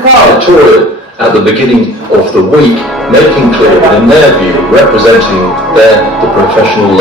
editorial at the beginning of the week, making clear that in their view, representing the professional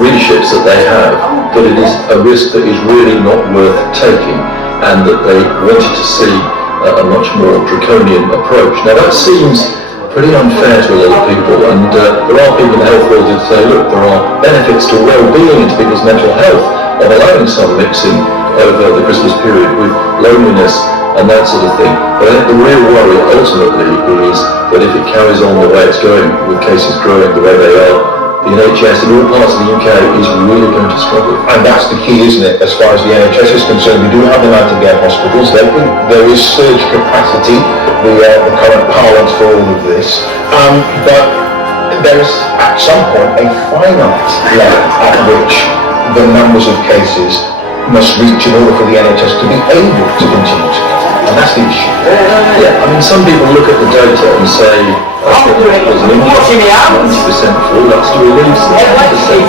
readerships that they have, that it is a risk that is really not worth taking, and that they wanted to see a much more draconian approach. Now that seems pretty unfair to a lot of people, and there are people in the health world who say, look, there are benefits to well-being and to people's mental health of allowing some mixing over the Christmas period with loneliness and that sort of thing. But I think the real worry ultimately is that if it carries on the way it's going, with cases growing the way they are, the NHS in all parts of the UK is really going to struggle. And that's the key, isn't it, as far as the NHS is concerned. We do have the Nightingale hospitals. There is surge capacity, the current parlance for all of this. But there is, at some point, a finite level at which the numbers of cases must reach in order for the NHS to be able to continue to cover. And that's the issue. Yeah, I mean, some people look at the data and say, there's an increase 90% full, that's to relieve some 10%.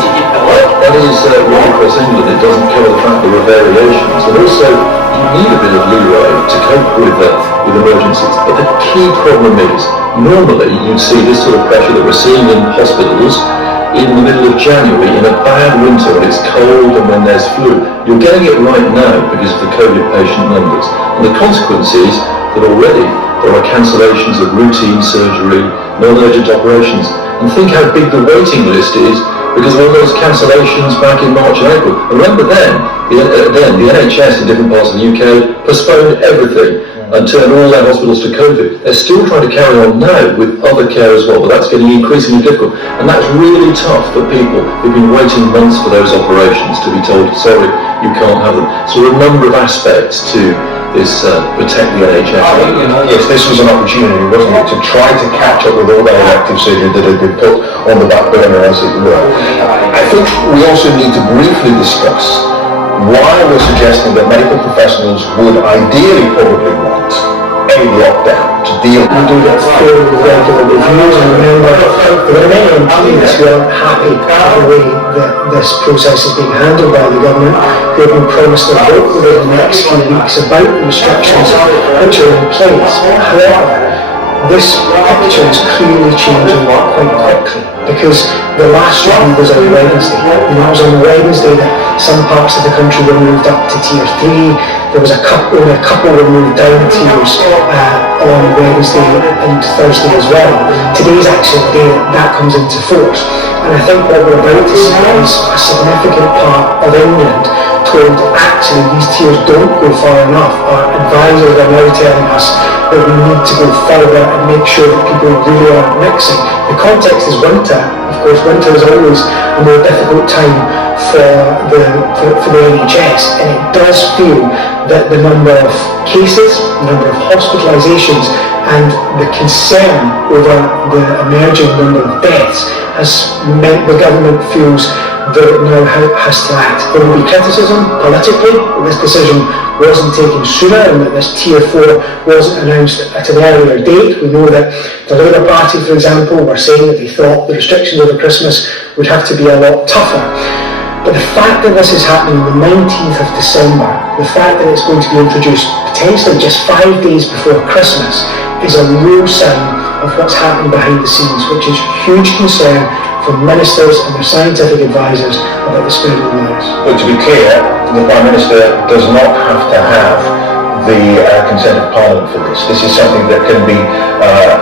That is right across England. It doesn't cover the fact there are variations. And also, you need a bit of leeway to cope with emergencies. But the key problem is, normally you'd see this sort of pressure that we're seeing in hospitals in the middle of January, in a bad winter when it's cold and when there's flu. You're getting it right now because of the COVID patient numbers. And the consequence is that already there are cancellations of routine surgery, non-urgent operations. And think how big the waiting list is because of all those cancellations back in March and April. And remember then, the NHS in different parts of the UK postponed everything and turned all their hospitals to COVID. They're still trying to carry on now with other care as well, but that's getting increasingly difficult. And that's really tough for people who've been waiting months for those operations to be told, sorry, you can't have them. So there are a number of aspects to this protect the NHS. Yes, this was an opportunity, wasn't it, to try to catch up with all that elective surgery that had been put on the back burner, as it were. I think we also need to briefly discuss why we're suggesting that medical professionals would ideally probably want a lockdown to deal with. We do get fairly regular reviews, and remember, there are many MPs who aren't happy with the way that this process is being handled by the government, who have been promised a vote within the next few weeks about the restrictions which are in place. However, this picture is clearly changing quite quickly, because the last review was on Wednesday. And it was on Wednesday that some parts of the country were moved up to tier 3. There was a couple were moved down tiers on Wednesday and Thursday as well. Today's actually the day that comes into force. And I think what we're about to see is a significant part of England told actually these tiers don't go far enough. Our advisors are now telling us that we need to go further and make sure that people really aren't mixing. The context is winter. Of course, winter is always a more difficult time for the NHS, and it does feel that the number of cases, the number of hospitalisations, and the concern over the emerging number of deaths has meant the government feels that it now has to act. There will be criticism politically that this decision wasn't taken sooner and that this tier 4 wasn't announced at an earlier date. We know that the Labour Party, for example, were saying that they thought the restrictions over Christmas would have to be a lot tougher. But the fact that this is happening on the 19th of December, the fact that it's going to be introduced potentially just 5 days before Christmas, is a real sign of what's happening behind the scenes, which is huge concern from ministers and their scientific advisors about the spread of the virus. But to be clear, the Prime Minister does not have to have the consent of Parliament for this. This is something that can be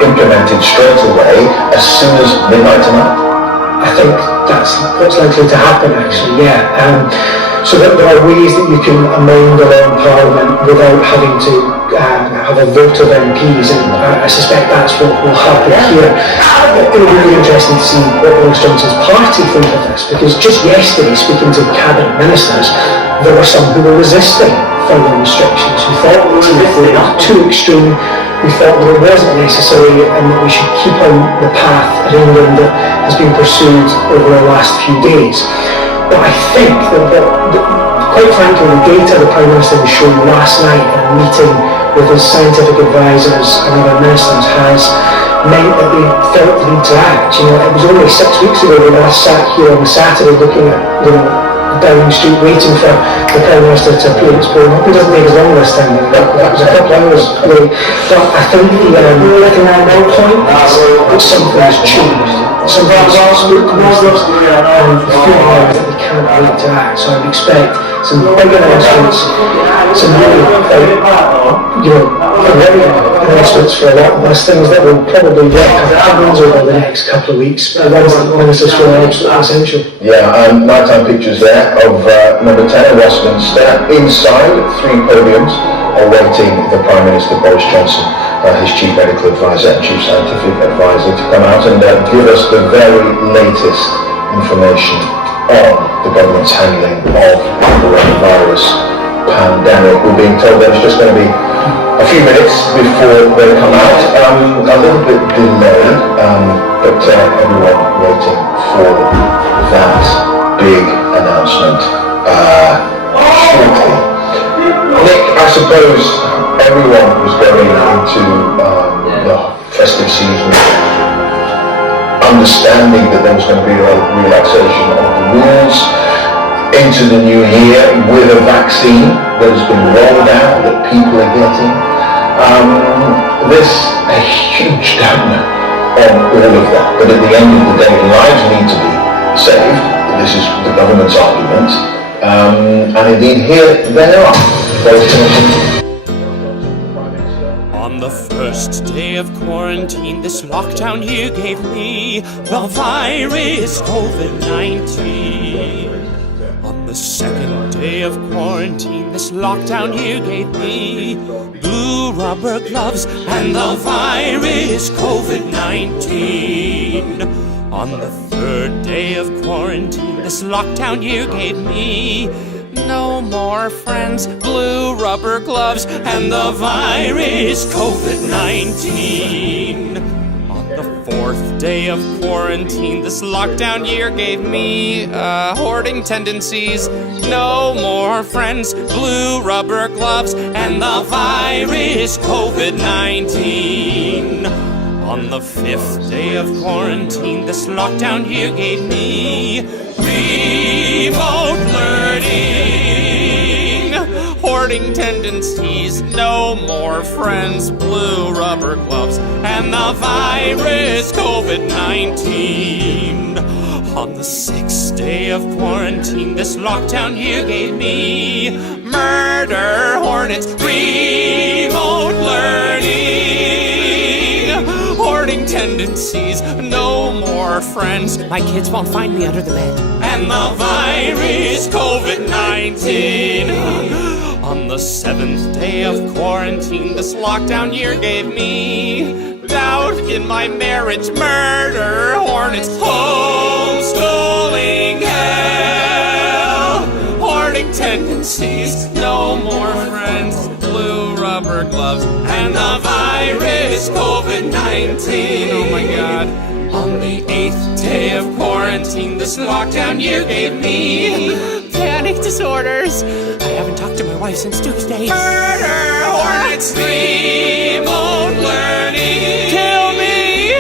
implemented straight away as soon as midnight tonight. I think that's what's likely to happen, actually, yeah. So that there are ways that you can amend the law in Parliament without having to have a vote of MPs, and I suspect that's what will happen here. It will be really interesting to see what Boris Johnson's party think of this, because just yesterday, speaking to cabinet ministers, there were some who were resisting further restrictions, who thought it was too extreme, who thought that it wasn't necessary and that we should keep on the path in England that has been pursued over the last few days. But I think that quite frankly, the data the Prime Minister was showing last night in a meeting with his scientific advisors and other ministers has meant that they felt the need to act. It was only 6 weeks ago we last sat here on a Saturday looking at the Downing Street waiting for the Prime Minister to appear at Sport. It doesn't take as long this time. That was a couple of hours late. But I think at that point, something's changed. Something's spoken and the feeling is that they can't wait to act. So I would expect some big announcements, some really announcements for a lot of those things that will probably work happens over the next couple of weeks. But ones that the ministers feel are absolutely essential. Yeah, nighttime pictures there of number 10 at Westminster. Inside, 3 podiums awaiting the Prime Minister Boris Johnson, his Chief Medical Advisor and Chief Scientific Advisor, to come out and give us the very latest information on the government's handling of the coronavirus pandemic. We're being told there's just going to be a few minutes before they come out. A little bit delayed, but everyone waiting for that big announcement shortly. Nick, I suppose everyone was going into the festive season understanding that there was going to be a relaxation of the rules into the new year with a vaccine that has been rolled out that people are getting. There's a huge downer on all of that, but at the end of the day, lives need to be saved. This is the government's argument, and indeed here they are. On the first day of quarantine, this lockdown you gave me the virus COVID-19. On the second day of quarantine, this lockdown you gave me blue rubber gloves and the virus COVID-19. On the third day of quarantine, this lockdown you gave me no more friends, blue rubber gloves, and the virus COVID-19. On the fourth day of quarantine, this lockdown year gave me hoarding tendencies, no more friends, blue rubber gloves, and the virus COVID-19. On the fifth day of quarantine, this lockdown you gave me remote learning, hoarding tendencies, no more friends, blue rubber gloves, and the virus COVID-19. On the sixth day of quarantine, this lockdown you gave me murder hornets, remote learning, hoarding tendencies, no more friends. My kids won't find me under the bed. And the virus COVID-19. On the seventh day of quarantine, this lockdown year gave me doubt in my marriage, murder hornets, homeschooling hell, hoarding tendencies, no more friends, blue rubber gloves, and the virus COVID-19. Oh my God. On the eighth day of quarantine, this lockdown year gave me panic disorders. I haven't talked to my wife since Tuesday. Murder hornets, remote learning. Kill me!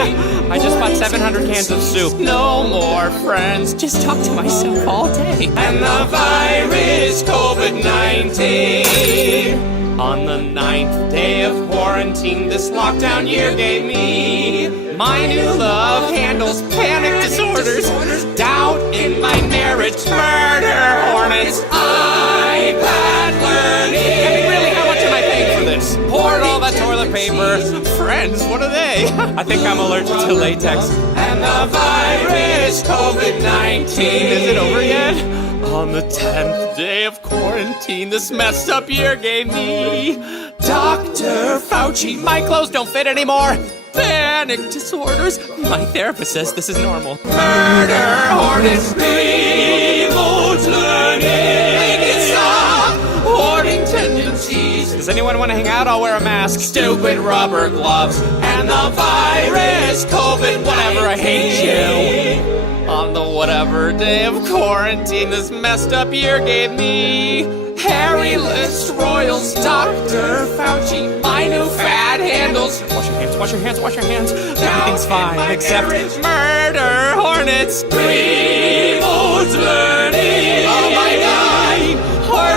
I just bought 700 cans of soup. No more friends. Just talk to myself all day. And the virus COVID-19. On the ninth day of quarantine, this lockdown year gave me my new love handles, panic disorders, doubt in my marriage, murder hornets, iPad learning. I mean, really, how much am I paying for this? Poured all that toilet paper. Friends, what are they? I think I'm allergic to latex. And the virus COVID-19. Is it over yet? On the 10th day of quarantine, this messed up year gave me Dr. Fauci, my clothes don't fit anymore. Panic disorders. My therapist says this is normal. Murder hornets, remote learning. Make it stop. Hoarding tendencies. Does anyone want to hang out? I'll wear a mask. Stupid rubber gloves. And the virus, COVID, whatever, I hate you. On the whatever day of quarantine, this messed up year gave me hairy lips, royals, Dr. Fauci, my new fad handles. Wash your hands, wash your hands, wash your hands. Everything's fine except murder hornets, remote learning. Oh my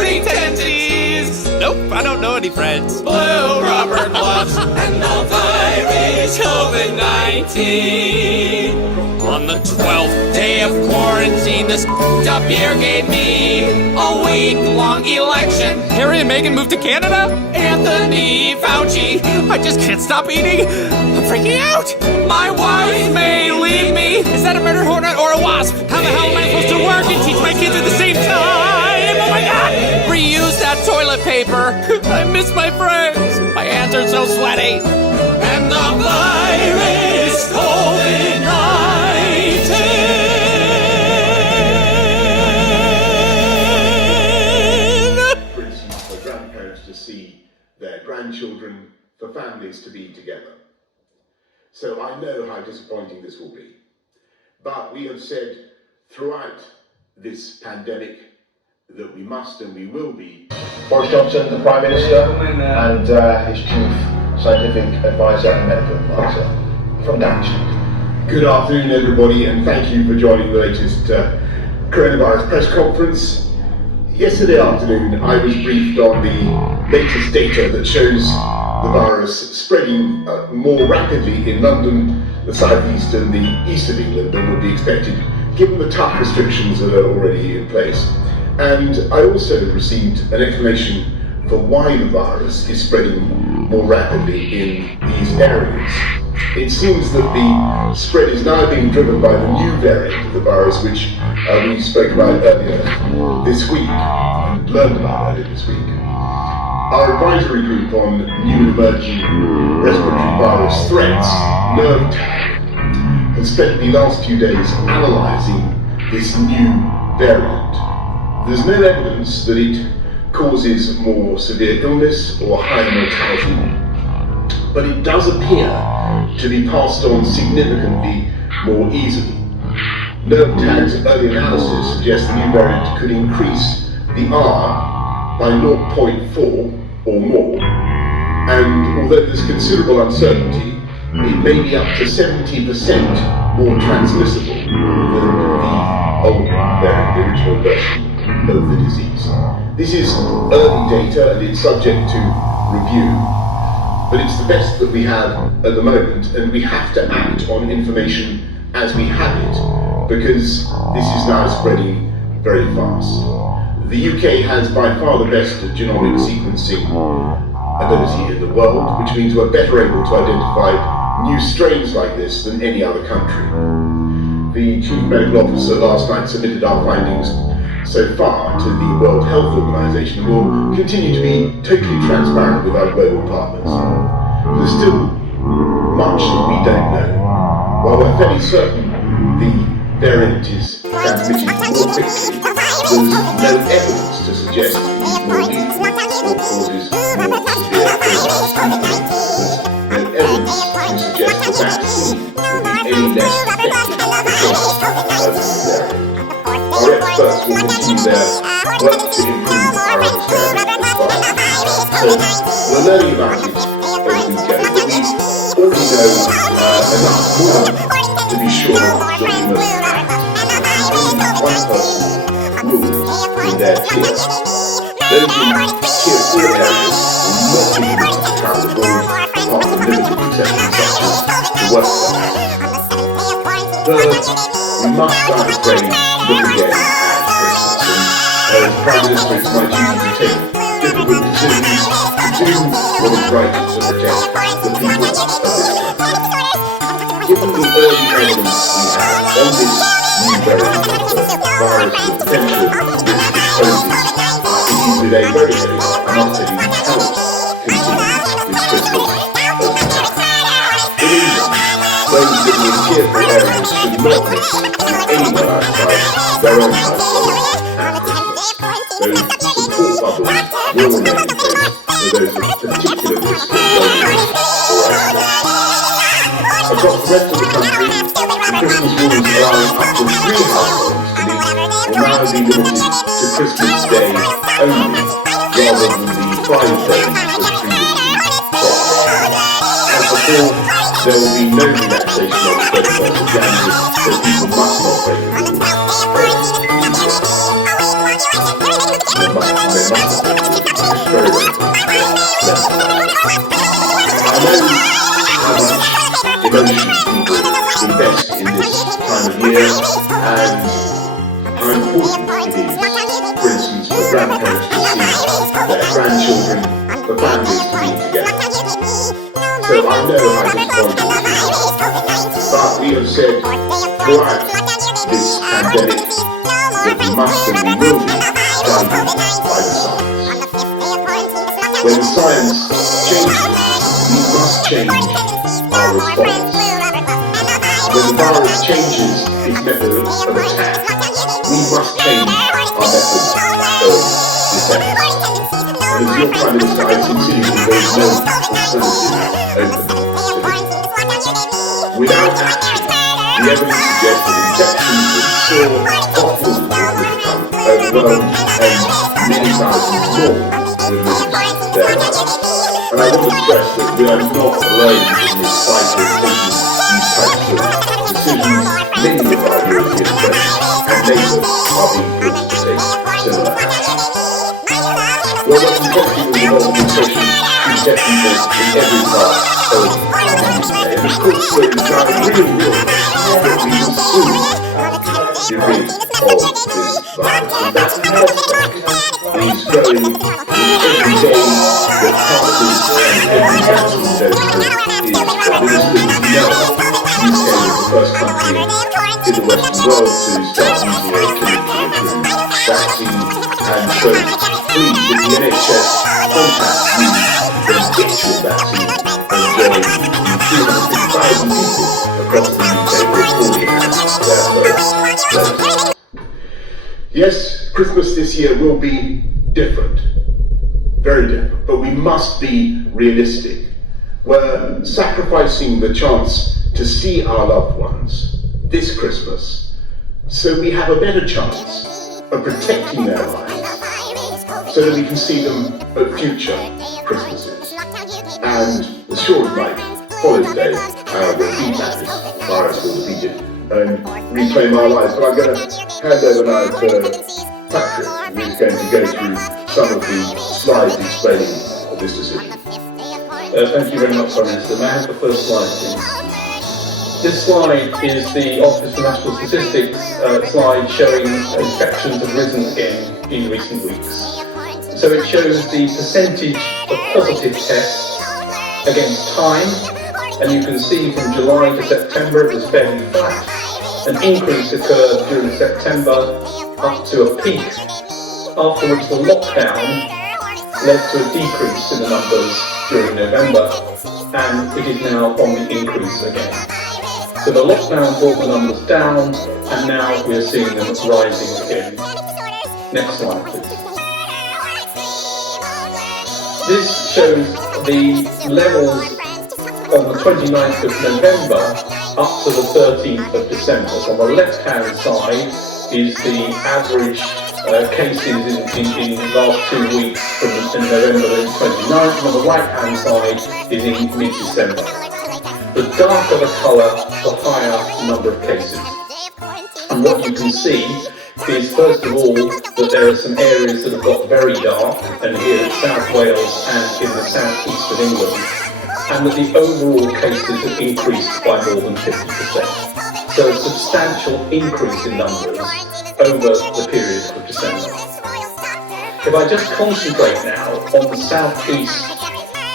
party tensies. Nope, I don't know any friends. Blue rubber gloves and the virus COVID-19. On the 12th day of quarantine, this up year gave me a week-long election. Harry and Meghan moved to Canada? Anthony Fauci, I just can't stop eating. I'm freaking out. My wife may leave me. Is that a murder hornet or a wasp? How the hell am I supposed to work and teach my kids at the same time? Oh my God! Reuse that toilet paper. I miss my friends. My hands are so sweaty. And the virus COVID-19. For instance, for grandparents to see their grandchildren, for families to be together. So I know how disappointing this will be. But we have said throughout this pandemic that we must and we will be. Boris Johnson, the Prime Minister, and his Chief Scientific Advisor and Medical Advisor from Downing Street. Good afternoon, everybody, and thank you for joining the latest coronavirus press conference. Yesterday afternoon, I was briefed on the latest data that shows the virus spreading more rapidly in London, the southeast and the east of England than would be expected, given the tough restrictions that are already in place. And I also received an explanation for why the virus is spreading more rapidly in these areas. It seems that the spread is now being driven by the new variant of the virus, which we spoke about earlier this week, and learned about earlier this week. Our advisory group on new emerging respiratory virus threats, NERVTAG, has spent the last few days analysing this new variant. There's no evidence that it causes more severe illness or higher mortality, but it does appear to be passed on significantly more easily. NERVTAG's early analysis suggests the new variant could increase the R by 0.4 or more, and although there's considerable uncertainty, it may be up to 70% more transmissible than the old variant, the original version of the disease. This is early data and it's subject to review, but it's the best that we have at the moment, and we have to act on information as we have it, because this is now spreading very fast. The UK has by far the best genomic sequencing ability in the world, which means we're better able to identify new strains like this than any other country. The Chief Medical Officer last night submitted our findings so far to the World Health Organization, and will continue to be totally transparent with our global partners. There's still much that we don't know. While we're fairly certain the variant is transmitted more quickly, there's no evidence to suggest it is more lethal or causes more severe illness. There's no evidence to suggest the vaccine will be any less effective against the variant. Our experts will continue their work to improve our understanding of the virus. So we're learning about it as we go, but we already know enough more to be sure that we must act. One person rules in their tier. Those in tier 4 areas will not be able to travel abroad apart from limited exceptions such as the workplace. Third, we must, I'm afraid, look again at Christmas, and as Prime Minister it's my duty to take difficult decisions to do what is right to protect the people of this country. Given the early evidence we have on this new variant of the virus with potential risk of COVID, it is with a very heavy heart, I must say we cannot continue this Christmas as we have. In England, those living in tier 4 areas should not miss anywhere outside their own household at Christmas. Those support bubbles will remain in place for those with particular risk of loneliness or isolation. Across the rest of the country, the Christmas rules allowing up to 3 households to meet will now be limited to Christmas Day only, rather than the 5 days that previously applied. As before, there will be no relaxation on the 31st of January, so people must not break the rules. They must very, very I know how much emotion people invest in this time of year and how important it is, for instance, for grandparents to see their grandchildren, for families to be together. So I know how disappointing it is. But we have said throughout this pandemic that we must and we will be guided by the science. When science changes, we must change our response. When the virus changes its method of attack, we must change our method of defense. And as your Prime Minister, I sincerely believe there is no alternative open to this. Without action, the evidence suggests that infections will soar, hospitals will become overwhelmed, and many thousands more will lose their lives. And I want to stress that we are not alone in this fight of taking these types of decisions. Many of our European friends and neighbours are being forced to take similar action. We're working closely with the organisation to get people in every part of our UK. And of course, there is now a real risk that we will soon be rid of this virus. And that's how is growing with every day that passes and every vaccine dose is administered. As you know, UK is the first country in the Western world to start using a clinically approved vaccine, and so please, if the NHS contacts you for an actual vaccine and join 250,000 people across the UK who have already had their first dose. Yes, Christmas this year will be different, very different, but we must be realistic. We're sacrificing the chance to see our loved ones this Christmas so we have a better chance of protecting their lives so that we can see them at future Christmases. And as sure as my holiday will beat this virus will defeat it and reclaim our lives. But I'm going to hand over now to Patrick, who's going to go through some of the slides explaining this decision. Thank you very much, Prime Minister. May I have the first slide, please? This slide is the Office for National Statistics slide showing infections have risen again in recent weeks. So it shows the percentage of positive tests against time, and you can see from July to September it was fairly flat. An increase occurred during September up to a peak, after which the lockdown led to a decrease in the numbers during November, and it is now on the increase again. So the lockdown brought the numbers down, and now we're seeing them rising again. Next slide, please. This shows the levels on the 29th of November up to the 13th of December. So on the left-hand side is the average cases in the last 2 weeks from November the 29th, and on the right-hand side is in mid-December. The darker the colour, the higher number of cases. And what you can see is, first of all, that there are some areas that have got very dark, and here in South Wales and in the south-east of England, and that the overall cases have increased by more than 50%. So a substantial increase in numbers over the period of December. If I just concentrate now on the south-east,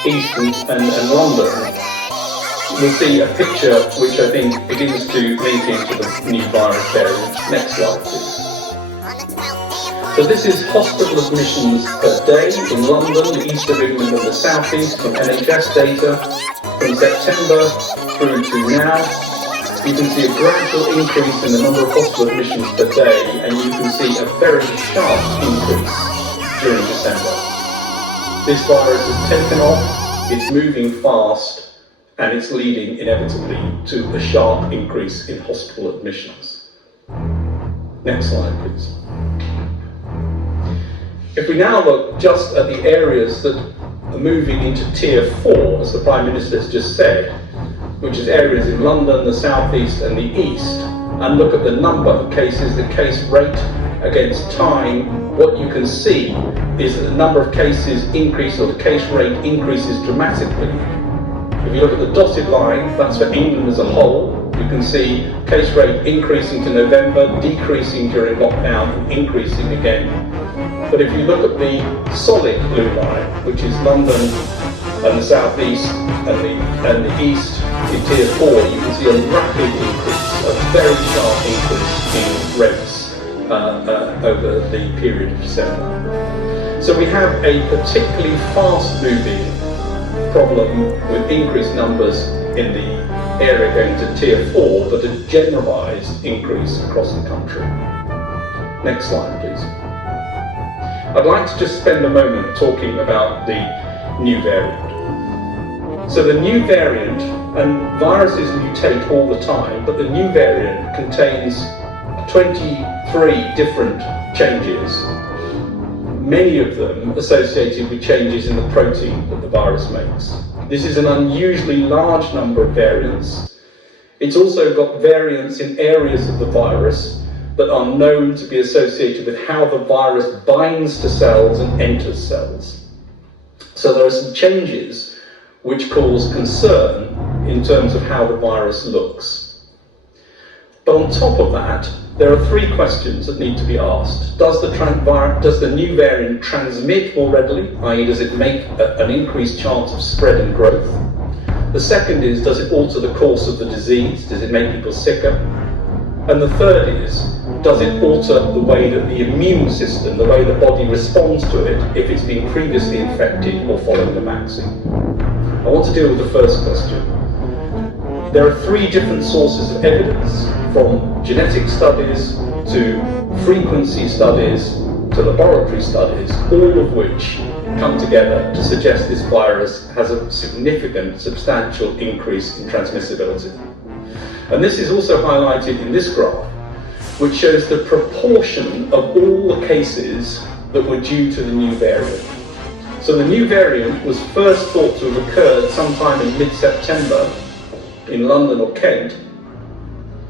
east and London, we'll see a picture which I think begins to link into the new virus variant. Next slide, please. So this is hospital admissions per day in London, the east of England and the south-east from NHS data from September through to now. You can see a gradual increase in the number of hospital admissions per day, and you can see a very sharp increase during December. This virus has taken off, it's moving fast, and it's leading inevitably to a sharp increase in hospital admissions. Next slide, please. If we now look just at the areas that are moving into Tier 4, as the Prime Minister has just said, which is areas in London, the south-east and the east, and look at the number of cases, the case rate, against time, what you can see is that the number of cases increase, or the case rate increases dramatically. If you look at the dotted line, that's for England as a whole. You can see case rate increasing to November, decreasing during lockdown, and increasing again. But if you look at the solid blue line, which is London and the South East and the East in Tier 4, you can see a rapid increase, a very sharp increase in rents over the period of December. So we have a particularly fast-moving problem with increased numbers in the area going to Tier 4, but a generalised increase across the country. Next slide, please. I'd like to just spend a moment talking about the new variant. So the new variant, and viruses mutate all the time, but the new variant contains 23 different changes, many of them associated with changes in the protein that the virus makes. This is an unusually large number of variants. It's also got variants in areas of the virus that are known to be associated with how the virus binds to cells and enters cells. So there are some changes which cause concern in terms of how the virus looks. But on top of that, there are three questions that need to be asked. Does the new variant transmit more readily, i.e. does it make an increased chance of spread and growth? The second is, does it alter the course of the disease? Does it make people sicker? And the third is, does it alter the way that the immune system, the way the body responds to it, if it's been previously infected or following the vaccine? I want to deal with the first question. There are three different sources of evidence, from genetic studies to frequency studies to laboratory studies, all of which come together to suggest this virus has a significant, substantial increase in transmissibility. And this is also highlighted in this graph, which shows the proportion of all the cases that were due to the new variant. So the new variant was first thought to have occurred sometime in mid-September in London or Kent,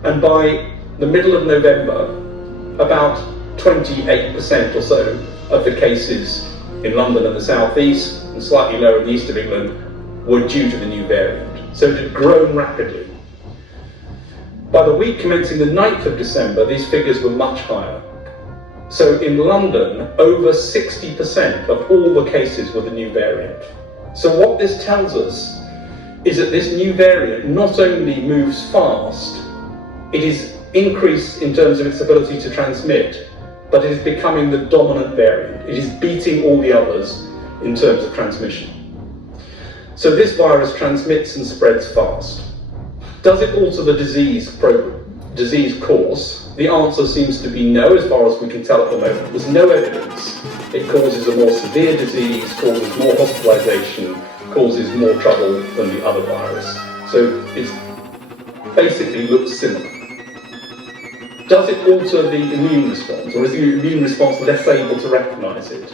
and by the middle of November, about 28% or so of the cases in London and the South East, and slightly lower in the east of England, were due to the new variant. So it had grown rapidly. By the week commencing the 9th of December, these figures were much higher. So in London, over 60% of all the cases were the new variant. So what this tells us is that this new variant not only moves fast, it is increased in terms of its ability to transmit, but it is becoming the dominant variant. It is beating all the others in terms of transmission. So this virus transmits and spreads fast. Does it alter the disease course? The answer seems to be no, as far as we can tell at the moment. There's no evidence. It causes a more severe disease, causes more hospitalization, causes more trouble than the other virus. So it basically looks similar. Does it alter the immune response, or is the immune response less able to recognize it?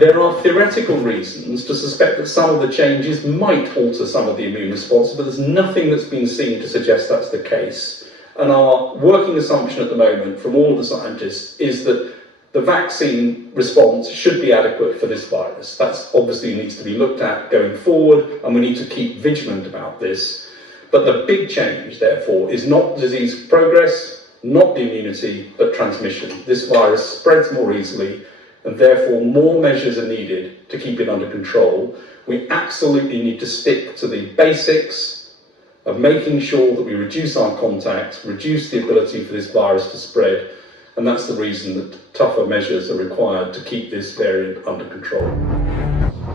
There are theoretical reasons to suspect that some of the changes might alter some of the immune response, but there's nothing that's been seen to suggest that's the case. And our working assumption at the moment from all of the scientists is that the vaccine response should be adequate for this virus. That's obviously needs to be looked at going forward, and we need to keep vigilant about this. But the big change, therefore, is not disease progress, not the immunity, but transmission. This virus spreads more easily, and therefore more measures are needed to keep it under control. We absolutely need to stick to the basics of making sure that we reduce our contacts, reduce the ability for this virus to spread, and that's the reason that tougher measures are required to keep this variant under control.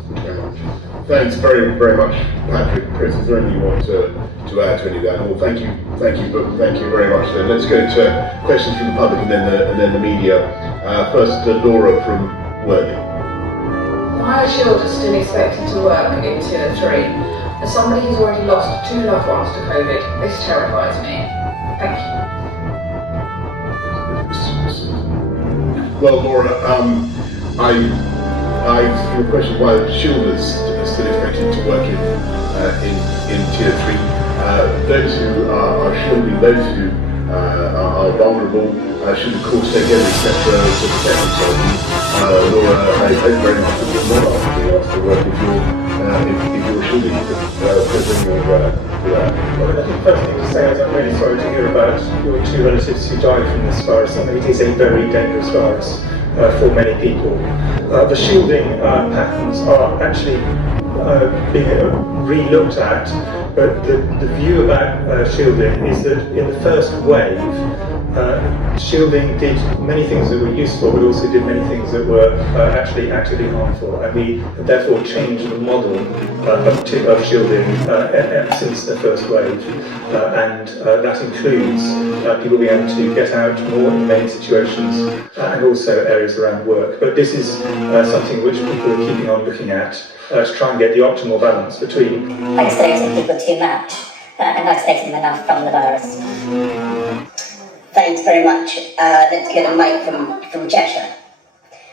Thank you very much. Thanks very much, Patrick. Chris, is there anything you want to add to any of that? Well, thank you very much. Then let's go to questions from the public and then the media. First, Laura from Worthing. Why are children still expected to work in Tier 3? As somebody who's already lost 2 loved ones to COVID, this terrifies me. Thank you. Well, Laura, your question why the children are still expected to work in Tier 3. Those who are shielding, those who are vulnerable should of course take every step to protect themselves. Laura, I hope very much that you're not asking us to work if you're shielding prison or Well, I think the first thing to say is I'm really sorry to hear about your two relatives who died from this virus. I mean, it is a very dangerous virus for many people. The shielding patterns are actually being re-looked at, but the view about shielding is that in the first wave, shielding did many things that were useful, but also did many things that were actually actively harmful, and we therefore changed the model of shielding since the first wave, and that includes people being able to get out more in many situations, and also areas around work. But this is something which people are keeping on looking at to try and get the optimal balance between isolating people too much and isolating them enough from the virus. Thanks very much. Let's get a Mike from Cheshire.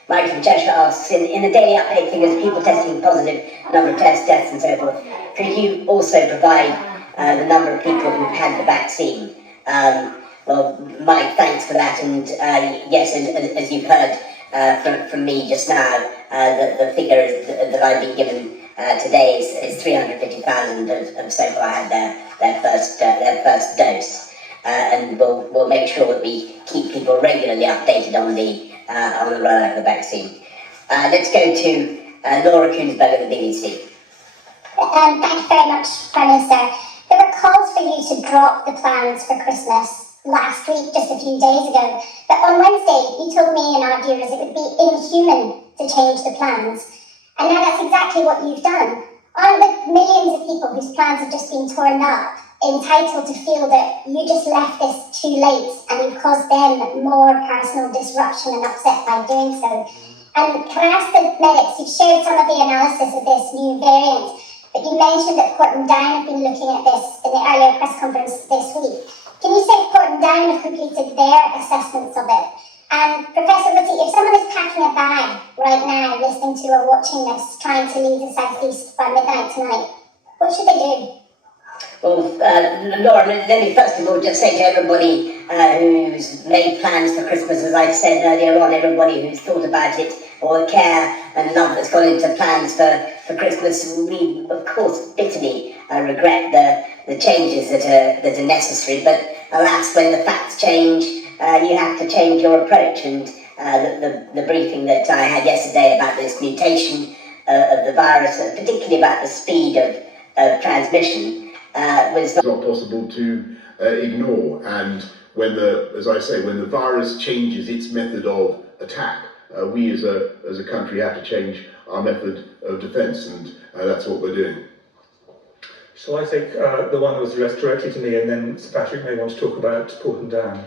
Mike from Cheshire asks, in the daily update figures, people testing positive, number of deaths and so forth, could you also provide the number of people who've had the vaccine? Well, Mike, thanks for that, and yes, as you've heard from me just now, the figure that I've been given today is 350,000 of so far had their first dose. And we'll make sure that we keep people regularly updated on the rollout of the vaccine. Let's go to Laura Kuhnsberg of the BBC. Thank you very much, Prime Minister. There were calls for you to drop the plans for Christmas last week, just a few days ago. But on Wednesday, you told me and our viewers it would be inhuman to change the plans. And now that's exactly what you've done. Aren't the millions of people whose plans have just been torn up entitled to feel that you just left this too late and you've caused them more personal disruption and upset by doing so? And can I ask the medics, you've shared some of the analysis of this new variant, but you mentioned that Porton Down have been looking at this in the earlier press conference this week. Can you say Porton Down have completed their assessments of it? And Professor Whitty, if someone is packing a bag right now, listening to or watching this, trying to leave the South East by midnight tonight, what should they do? Well, Laura, let me first of all just say to everybody who's made plans for Christmas, as I said earlier on, everybody who's thought about it, or the care and love that's gone into plans for Christmas, we of course bitterly regret the changes that are necessary, but alas, when the facts change, you have to change your approach, and the briefing that I had yesterday about this mutation of the virus, particularly about the speed of transmission, was not possible to ignore. And when as I say, when the virus changes its method of attack, we as a country have to change our method of defence, and that's what we're doing. Shall I take the one that was addressed directly to me, and then Sir Patrick may want to talk about Porton Down?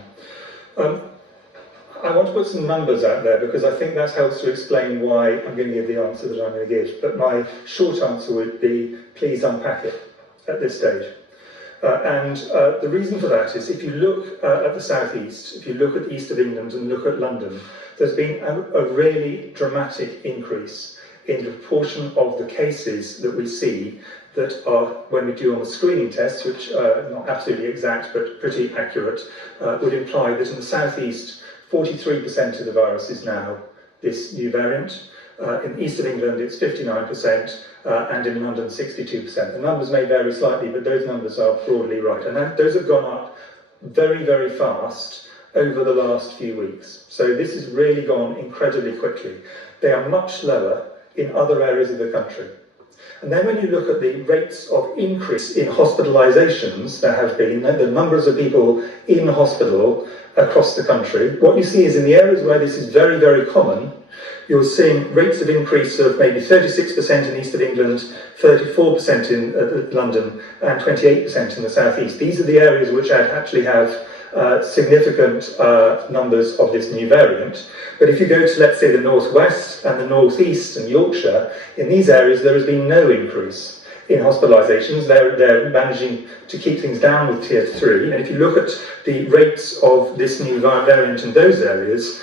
I want to put some numbers out there because I think that helps to explain why I'm going to give the answer that I'm going to give. But my short answer would be, please unpack it at this stage. The reason for that is if you look at the South East, if you look at the east of England and look at London, there's been a really dramatic increase in the proportion of the cases that we see that are, when we do on the screening tests, which are not absolutely exact but pretty accurate, would imply that in the South East, 43% of the virus is now this new variant. In the east of England, it's 59%, and in London, 62%. The numbers may vary slightly, but those numbers are broadly right. And those have gone up very, very fast over the last few weeks. So this has really gone incredibly quickly. They are much lower in other areas of the country. And then when you look at the rates of increase in hospitalisations, there have been, the numbers of people in hospital across the country, what you see is in the areas where this is very, very common, you're seeing rates of increase of maybe 36% in east of England, 34% in London, and 28% in the South East. These are the areas which actually have significant numbers of this new variant. But if you go to, let's say, the northwest and the northeast and Yorkshire, in these areas there has been no increase in hospitalisations. They're managing to keep things down with tier 3. And if you look at the rates of this new variant in those areas,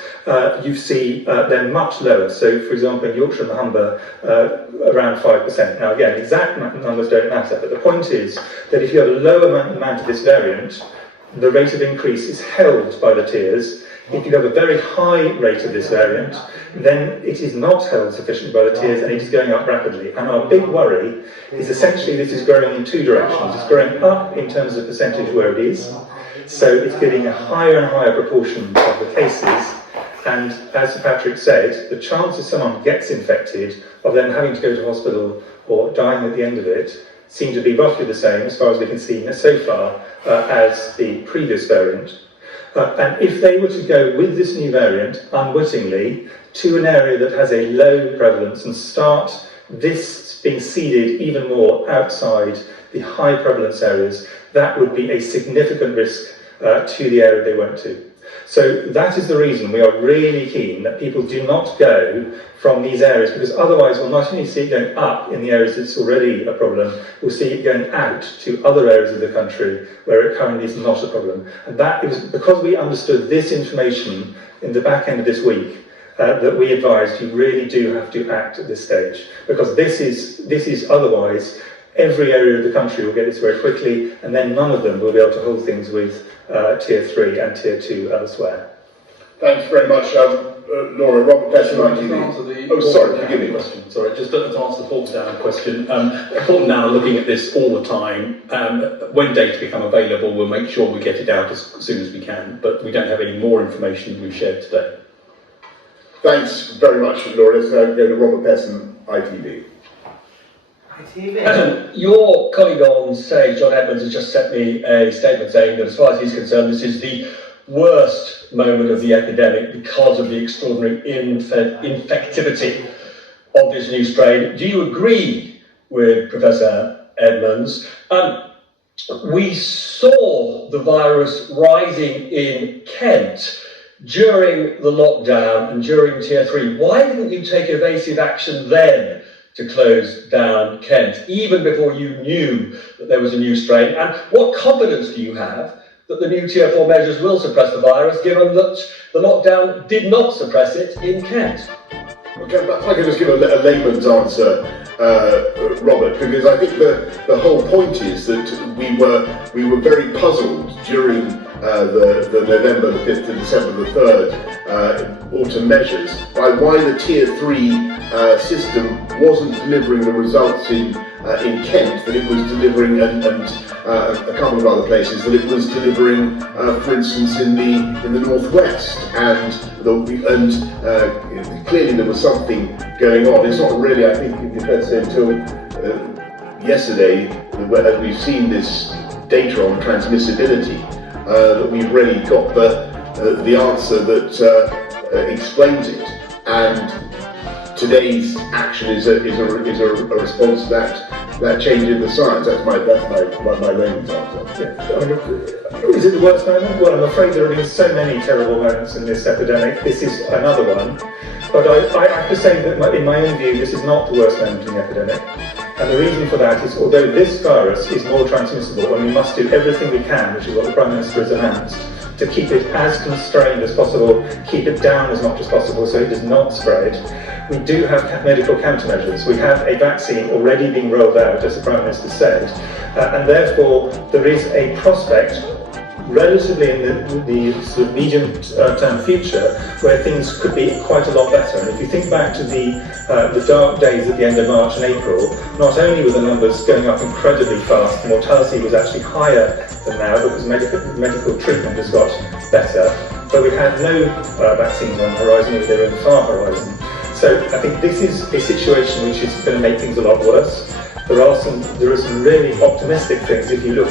you see they're much lower. So, for example, in Yorkshire and the Humber, around 5%. Now, again, exact numbers don't matter, but the point is that if you have a lower amount of this variant, the rate of increase is held by the tiers. If you have a very high rate of this variant, then it is not held sufficiently by the tiers and it is going up rapidly. And our big worry is essentially this is growing in two directions. It's growing up in terms of percentage where it is, so it's getting a higher and higher proportion of the cases. And as Sir Patrick said, the chances someone gets infected of them having to go to hospital or dying at the end of it seem to be roughly the same, as far as we can see so far, as the previous variant. And if they were to go with this new variant, unwittingly, to an area that has a low prevalence and start this being seeded even more outside the high prevalence areas, that would be a significant risk to the area they went to. So that is the reason we are really keen that people do not go from these areas, because otherwise we'll not only see it going up in the areas that's already a problem, we'll see it going out to other areas of the country where it currently is not a problem. And that is because we understood this information in the back end of this week, that we advised you really do have to act at this stage, because this is otherwise every area of the country will get this very quickly, and then none of them will be able to hold things with Tier 3 and Tier 2 elsewhere. Thanks very much, Laura. Robert Pesson, ITV. Oh, sorry, forgive me. Question. Sorry, just to answer the Porton Down question. Porton Down are looking at this all the time. When data become available, we'll make sure we get it out as soon as we can, but we don't have any more information than we've shared today. Thanks very much, Laura. Let's now go to Robert Pesson, ITV. Your colleague on stage, John Edmonds, has just sent me a statement saying that as far as he's concerned, this is the worst moment of the epidemic because of the extraordinary infectivity of this new strain. Do you agree with Professor Edmonds? We saw the virus rising in Kent during the lockdown and during Tier 3. Why didn't you take evasive action then to close down Kent, even before you knew that there was a new strain? And what confidence do you have that the new Tier 4 measures will suppress the virus, given that the lockdown did not suppress it in Kent? Okay, if I can just give a layman's answer, Robert, because I think the whole point is that we were very puzzled during the November the 5th to December the 3rd autumn measures by why the Tier 3 system wasn't delivering the results in Kent that it was delivering, and a couple of other places that it was delivering, for instance, in the northwest, and clearly there was something going on. It's not really, I think, if you say, until yesterday that we've seen this data on transmissibility that we've really got the answer that explains it. And today's action is a response to that change in the science. That's my layman's answer. Yeah. Is it the worst moment? Well, I'm afraid there have been so many terrible moments in this epidemic. This is another one. But I have to say that in my own view, this is not the worst moment in the epidemic. And the reason for that is, although this virus is more transmissible, and we must do everything we can, which is what the Prime Minister has announced, to keep it as constrained as possible, keep it down as much as possible so it does not spread. We do have medical countermeasures. We have a vaccine already being rolled out, as the Prime Minister said, and therefore there is a prospect, relatively in the sort of medium-term future, where things could be quite a lot better. And if you think back to the dark days at the end of March and April, not only were the numbers going up incredibly fast, the mortality was actually higher than now because medical treatment has got better, but we had no vaccines on the horizon, they were in the far horizon. So I think this is a situation which is going to make things a lot worse. There are some really optimistic things if you look.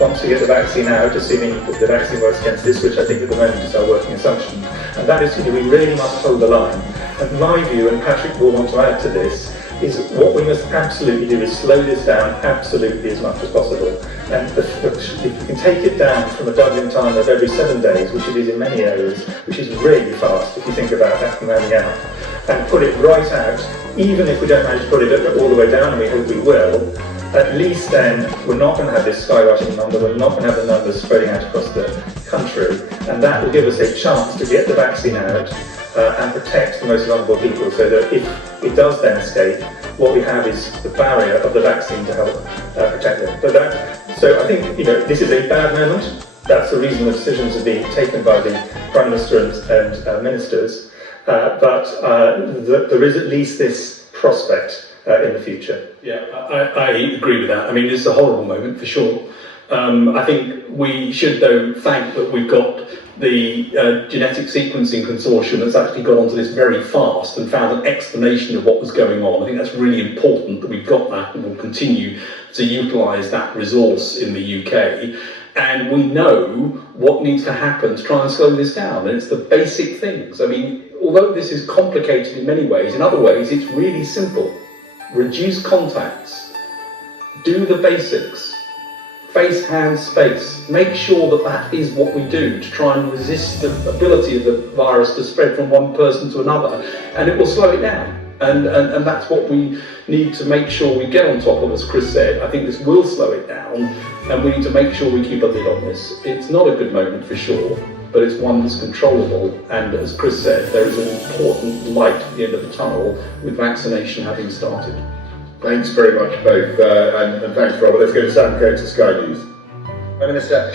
Once we get the vaccine out, assuming that the vaccine works against this, which I think at the moment is our working assumption, and that is, we really must hold the line. And my view, and Patrick will want to add to this, is what we must absolutely do is slow this down absolutely as much as possible. And if you can take it down from a Dublin time of every 7 days, which it is in many areas, which is really fast if you think about that from rounding out, and put it right out, even if we don't manage to put it all the way down, and we hope we will, at least then we're not going to have this skyrocketing number, we're not going to have the numbers spreading out across the country, and that will give us a chance to get the vaccine out and protect the most vulnerable people, so that if it does then escape, what we have is the barrier of the vaccine to help protect them. So I think this is a bad moment, That's the reason the decisions are being taken by the Prime Minister and ministers. But there is at least this prospect in the future. Yeah, I agree with that. I mean, it's a horrible moment for sure. I think we should, though, thank that we've got the genetic sequencing consortium that's actually got onto this very fast and found an explanation of what was going on. I think that's really important that we've got that, and we'll continue to utilise that resource in the UK. And we know what needs to happen to try and slow this down, and it's the basic things. I mean, although this is complicated in many ways, in other ways it's really simple. Reduce contacts, do the basics, face, hands, space. Make sure that that is what we do to try and resist the ability of the virus to spread from one person to another, and it will slow it down. And that's what we need to make sure we get on top of, as Chris said. I think this will slow it down, and we need to make sure we keep a lid on this. It's not a good moment for sure, but it's one that's controllable, and as Chris said, there is an important light at the end of the tunnel with vaccination having started. Thanks very much both, and thanks Robert. Let's go to Sam Coates at Sky News. Prime Minister,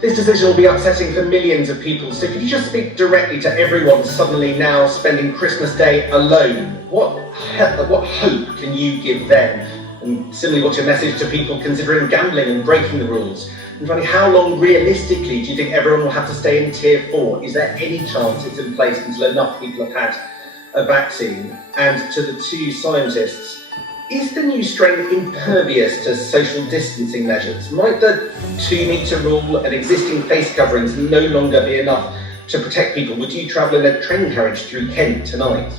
this decision will be upsetting for millions of people, so could you just speak directly to everyone suddenly now spending Christmas Day alone? What hope can you give them? And similarly, what's your message to people considering gambling and breaking the rules? And finally, how long realistically do you think everyone will have to stay in Tier 4? Is there any chance it's in place until enough people have had a vaccine? And to the two scientists, is the new strain impervious to social distancing measures? Might the 2-metre rule and existing face coverings no longer be enough to protect people? Would you travel in a train carriage through Kent tonight?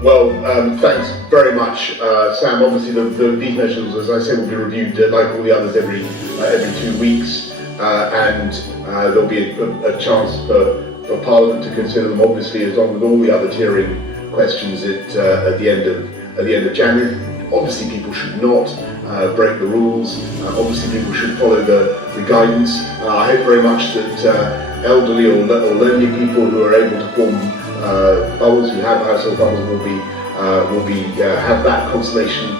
Well, thanks very much, Sam. Obviously, these measures, as I said, will be reviewed like all the others every 2 weeks, and there'll be a chance for Parliament to consider them. Obviously, as long with all the other tiering questions at the end of January. Obviously, people should not break the rules. Obviously, people should follow the guidance. I hope very much that elderly or lonely people who are able to form bubbles, who have household bubbles, will have that consolation.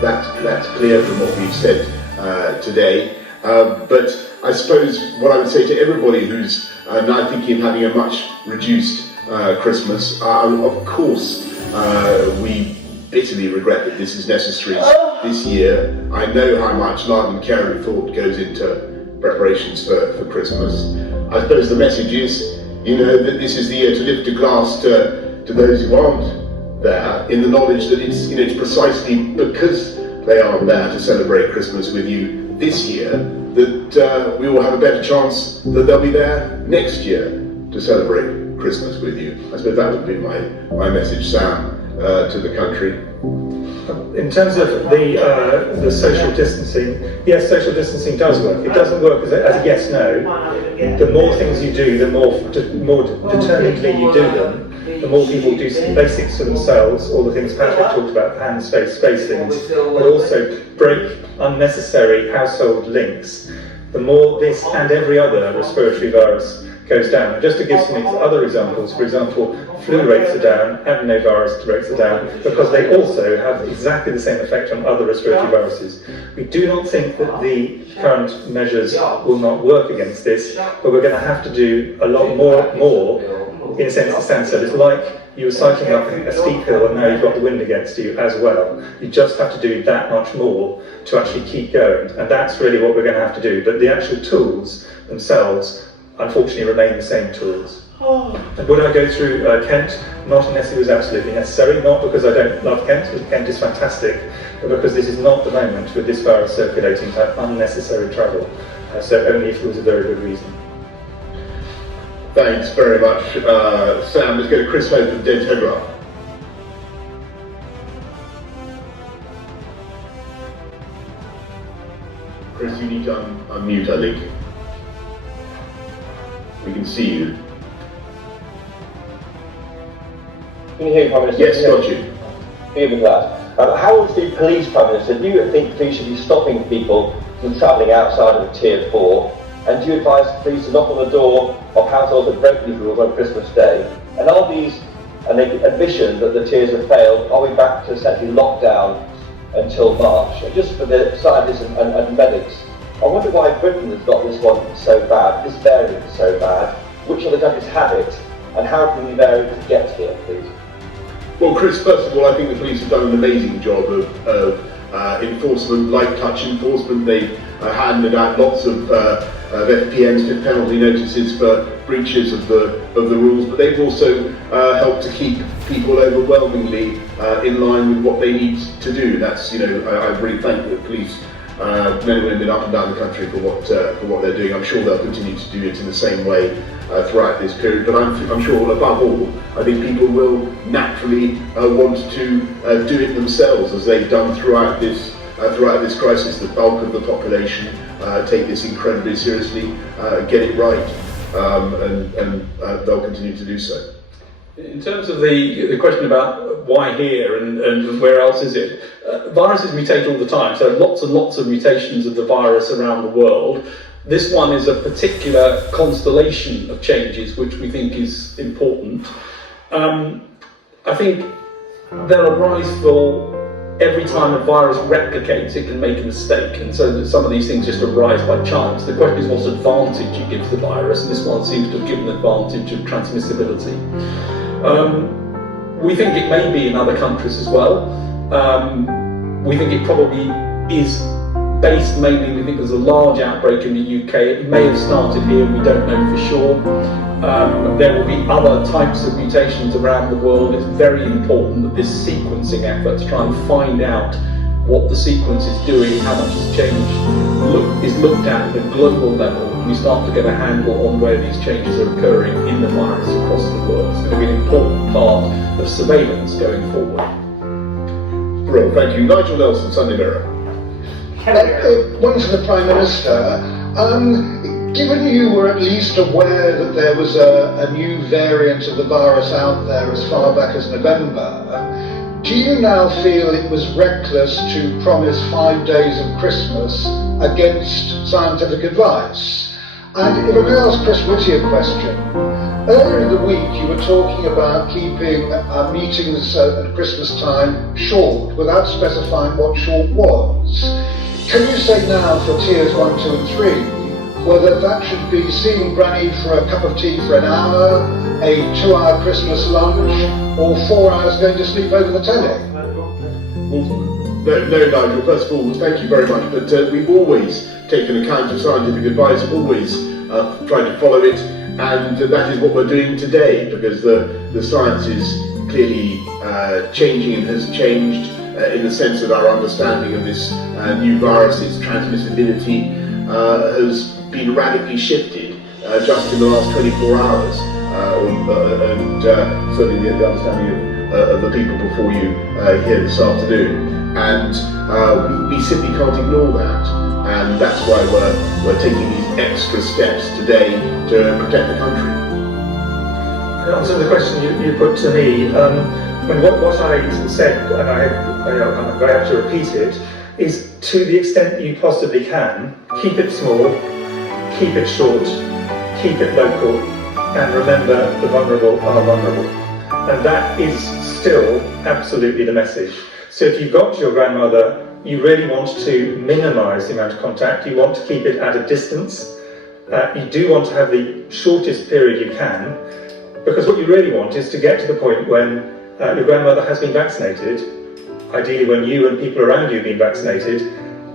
That's clear from what we've said today. But I suppose what I would say to everybody who's now thinking of having a much reduced Christmas, of course, we bitterly regret that this is necessary this year. I know how much love and care and thought goes into preparations for Christmas. I suppose the message is, that this is the year to lift a glass to those who aren't there, in the knowledge that it's precisely because they aren't there to celebrate Christmas with you this year that we will have a better chance that they'll be there next year to celebrate Christmas with you. I suppose that would be my message, Sam, to the country. In terms of the social distancing, yes, social distancing does work. It doesn't work as a yes/no. The more things you do, the more determinedly you do them, the more people do some basics for themselves, all the things Patrick talked about, hands, space things, but also break unnecessary household links. The more this and every other respiratory virus goes down. And just to give some other examples, for example, flu rates are down, adenovirus rates are down, because they also have exactly the same effect on other respiratory viruses. We do not think that the current measures will not work against this, but we're going to have to do a lot more in a sense to stand still. It's like you were cycling up a steep hill and now you've got the wind against you as well. You just have to do that much more to actually keep going, and that's really what we're going to have to do. But the actual tools themselves unfortunately remain the same tools. And would I go through Kent? Not unless it was absolutely necessary, not because I don't love Kent, because Kent is fantastic, but because this is not the moment with this virus circulating to have unnecessary travel, so only if there was a very good reason. Thanks very much, Sam. Let's go to Chris Hope and Dead Telegraph. Chris, you need to unmute, I think. We can see you. Can you hear me, Prime Minister? Yes, got you. Forgive me for that. How is the police, Prime Minister? Do you think police should be stopping people from travelling outside of Tier 4? And do you advise police to knock on the door of households that break these rules on Christmas Day? And are these an admission that the tiers have failed? Are we back to essentially lockdown until March? And just for the scientists and medics, I wonder why Britain has got this one so bad, this variant so bad. Which other countries have it, and how can the variant get here, please? Well, Chris, first of all, I think the police have done an amazing job of enforcement, light touch enforcement. They've handed out lots of FPNs, fifth penalty notices for breaches of the rules, but they've also helped to keep people overwhelmingly in line with what they need to do. That's, I really thank the police, men and women up and down the country for what they're doing. I'm sure they'll continue to do it in the same way throughout this period, but I'm sure above all, I think people will naturally want to do it themselves, as they've done throughout this crisis. The bulk of the population take this incredibly seriously, get it right, and they'll continue to do so. In terms of the question about why here and where else is it, viruses mutate all the time, so lots and lots of mutations of the virus around the world. This one is a particular constellation of changes which we think is important. I think they'll arise for every time a virus replicates, it can make a mistake, and so that some of these things just arise by chance. The question is what advantage you give to the virus, and this one seems to have given advantage of transmissibility. We think it may be in other countries as well. We think it probably is based mainly, we think there's a large outbreak in the UK. It may have started here, we don't know for sure. There will be other types of mutations around the world. It's very important that this sequencing effort to try and find out what the sequence is doing, how much has changed, is looked at a global level. We start to get a handle on where these changes are occurring in the virus across the world. It's going to be an important part of surveillance going forward. Brilliant, thank you. Nigel Nelson, Sunday Mirror. One to the Prime Minister. Given you were at least aware that there was a new variant of the virus out there as far back as November, do you now feel it was reckless to promise 5 days of Christmas against scientific advice? And if I may ask Chris Whitty a question, earlier in the week you were talking about keeping meetings at Christmas time short, without specifying what short was. Can you say now for tiers 1, 2 and 3, whether that should be seeing Granny for a cup of tea for an hour, a 2-hour Christmas lunch, or 4 hours going to sleep over the telly? No, Nigel, first of all, thank you very much, but we've always taken account of scientific advice, always tried to follow it, and that is what we're doing today, because the science is clearly changing and has changed in the sense that our understanding of this new virus, its transmissibility, has been radically shifted just in the last 24 hours, and certainly the understanding of the people before you here this afternoon. And we simply can't ignore that, and that's why we're taking these extra steps today to protect the country. To answer the question you put to me, what I said, and I'm going to have to repeat it, is to the extent you possibly can, keep it small, keep it short, keep it local, and remember the vulnerable are vulnerable. And that is still absolutely the message. So if you've got your grandmother, you really want to minimise the amount of contact, you want to keep it at a distance, you do want to have the shortest period you can, because what you really want is to get to the point when your grandmother has been vaccinated, ideally when you and people around you have been vaccinated,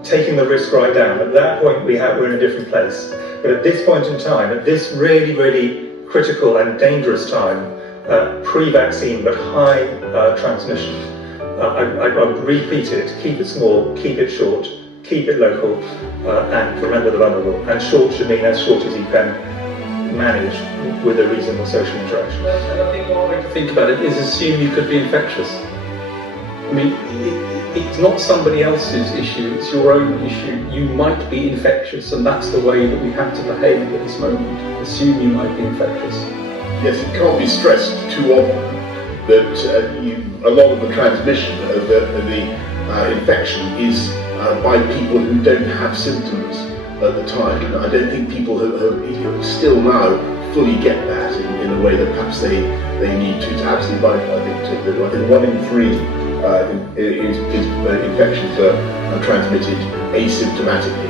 taking the risk right down. At that point we're in a different place. But at this point in time, at this really, really critical and dangerous time, pre-vaccine but high transmission, I would repeat it, keep it small, keep it short, keep it local, and remember the vulnerable. And short should mean as short as you can manage with a reasonable social interaction. I think one way to think about it is assume you could be infectious. I mean, it's not somebody else's issue, it's your own issue. You might be infectious, and that's the way that we have to behave at this moment. Assume you might be infectious. Yes, it can't be stressed too often that a lot of the transmission of the infection is by people who don't have symptoms at the time. And I don't think people who still now fully get that in a way that perhaps they need to. It's absolutely vital, I think, I think 1 in 3 infections are transmitted asymptomatically.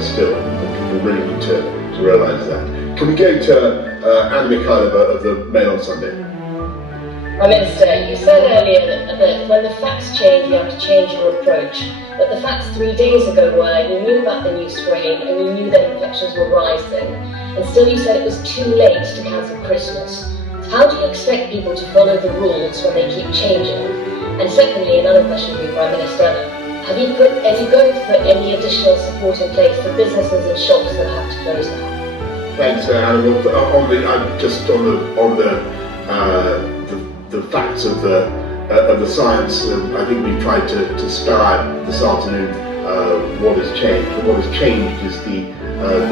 still. And people really need to realise that. Can we go to Anna Mikhailova of the Mail on Sunday? Prime Minister, you said earlier that when the facts change, you have to change your approach. But the facts 3 days ago were you knew about the new strain and you knew that infections were rising. And still you said it was too late to cancel Christmas. How do you expect people to follow the rules when they keep changing? And secondly, another question for you, Prime Minister. Are you going to put any additional support in place for businesses and shops that have to close now? Thanks, Anna. Just on the facts of the science, I think we've tried to spell out this afternoon what has changed. And what has changed is the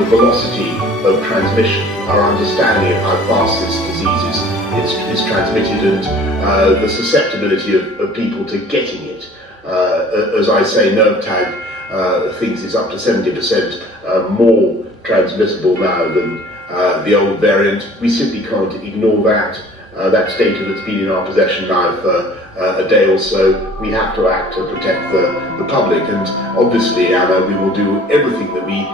velocity of transmission, our understanding of how fast this disease is transmitted, and the susceptibility of people to getting it. As I say, NervTag thinks it's up to 70% more transmissible now than the old variant. We simply can't ignore that. That's data that's been in our possession now for a day or so. We have to act to protect the public, and obviously, Anna, we will do everything that we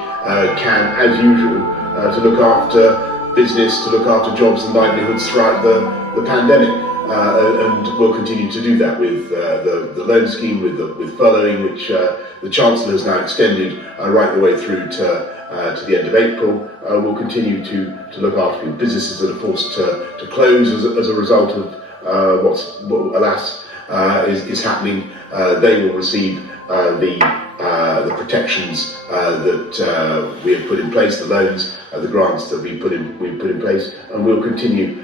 can, as usual, to look after business, to look after jobs and livelihoods throughout the pandemic. And we'll continue to do that with the loan scheme, with furloughing, which the Chancellor has now extended right the way through to the end of April. We'll continue to look after businesses that are forced to close as a result of what alas is happening. They will receive the protections that we have put in place, the loans, the grants that we've put in place, and we'll continue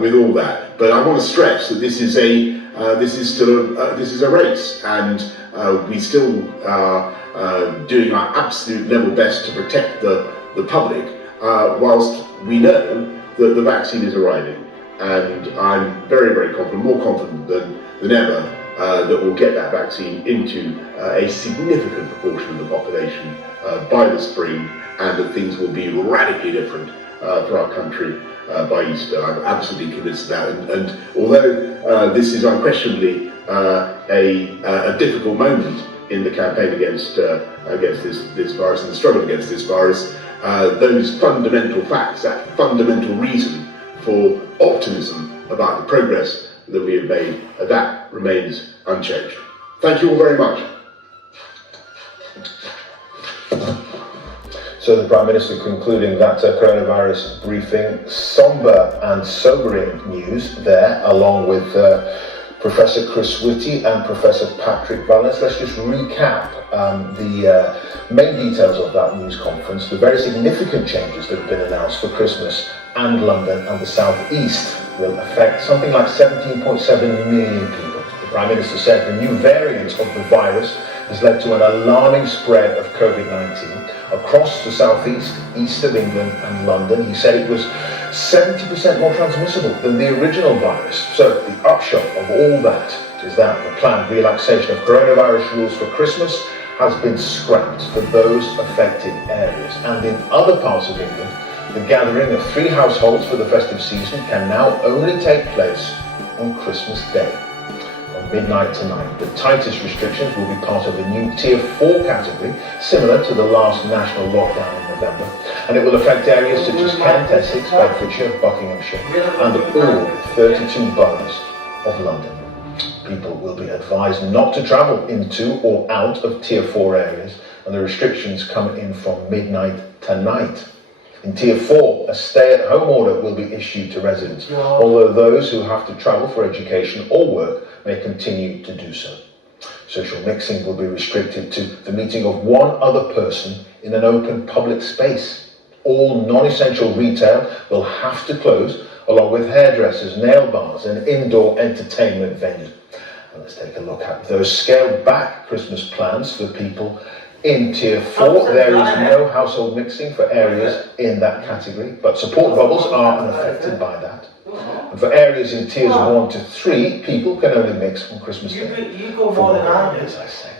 with all that. But I want to stress that this is a race, and we still are doing our absolute level best to protect the public, whilst we know that the vaccine is arriving. And I'm very, very confident, more confident than ever, that we'll get that vaccine into a significant proportion of the population by the spring, and that things will be radically different for our country by Easter. I'm absolutely convinced of that. And although this is unquestionably a difficult moment in the campaign against this virus and the struggle against this virus, those fundamental facts, that fundamental reason for optimism about the progress that we have made, that remains unchanged. Thank you all very much. So the Prime Minister concluding that coronavirus briefing, sombre and sobering news there, along with Professor Chris Whitty and Professor Patrick Vallance. Let's just recap the main details of that news conference, the very significant changes that have been announced for Christmas, and London and the South East will affect something like 17.7 million people. The Prime Minister said the new variant of the virus has led to an alarming spread of COVID-19 across the southeast, east of England and London. He said it was 70% more transmissible than the original virus. So the upshot of all that is that the planned relaxation of coronavirus rules for Christmas has been scrapped for those affected areas. And in other parts of England, the gathering of 3 households for the festive season can now only take place on Christmas Day, from midnight to 9. The tightest restrictions will be part of a new Tier 4 category, similar to the last national lockdown in November, and it will affect areas such as Kent, Essex, Bedfordshire, Buckinghamshire, and all 32 boroughs of London. People will be advised not to travel into or out of Tier 4 areas, and the restrictions come in from midnight to night. In Tier 4, a stay-at-home order will be issued to residents, although those who have to travel for education or work may continue to do so. Social mixing will be restricted to the meeting of one other person in an open public space. All non-essential retail will have to close, along with hairdressers, nail bars and indoor entertainment venues. And let's take a look at those scaled-back Christmas plans for people in Tier 4. There is no household mixing for areas in that category, but support bubbles are unaffected by that. And for areas in Tiers 1 to 3, people can only mix on Christmas Day. As I say.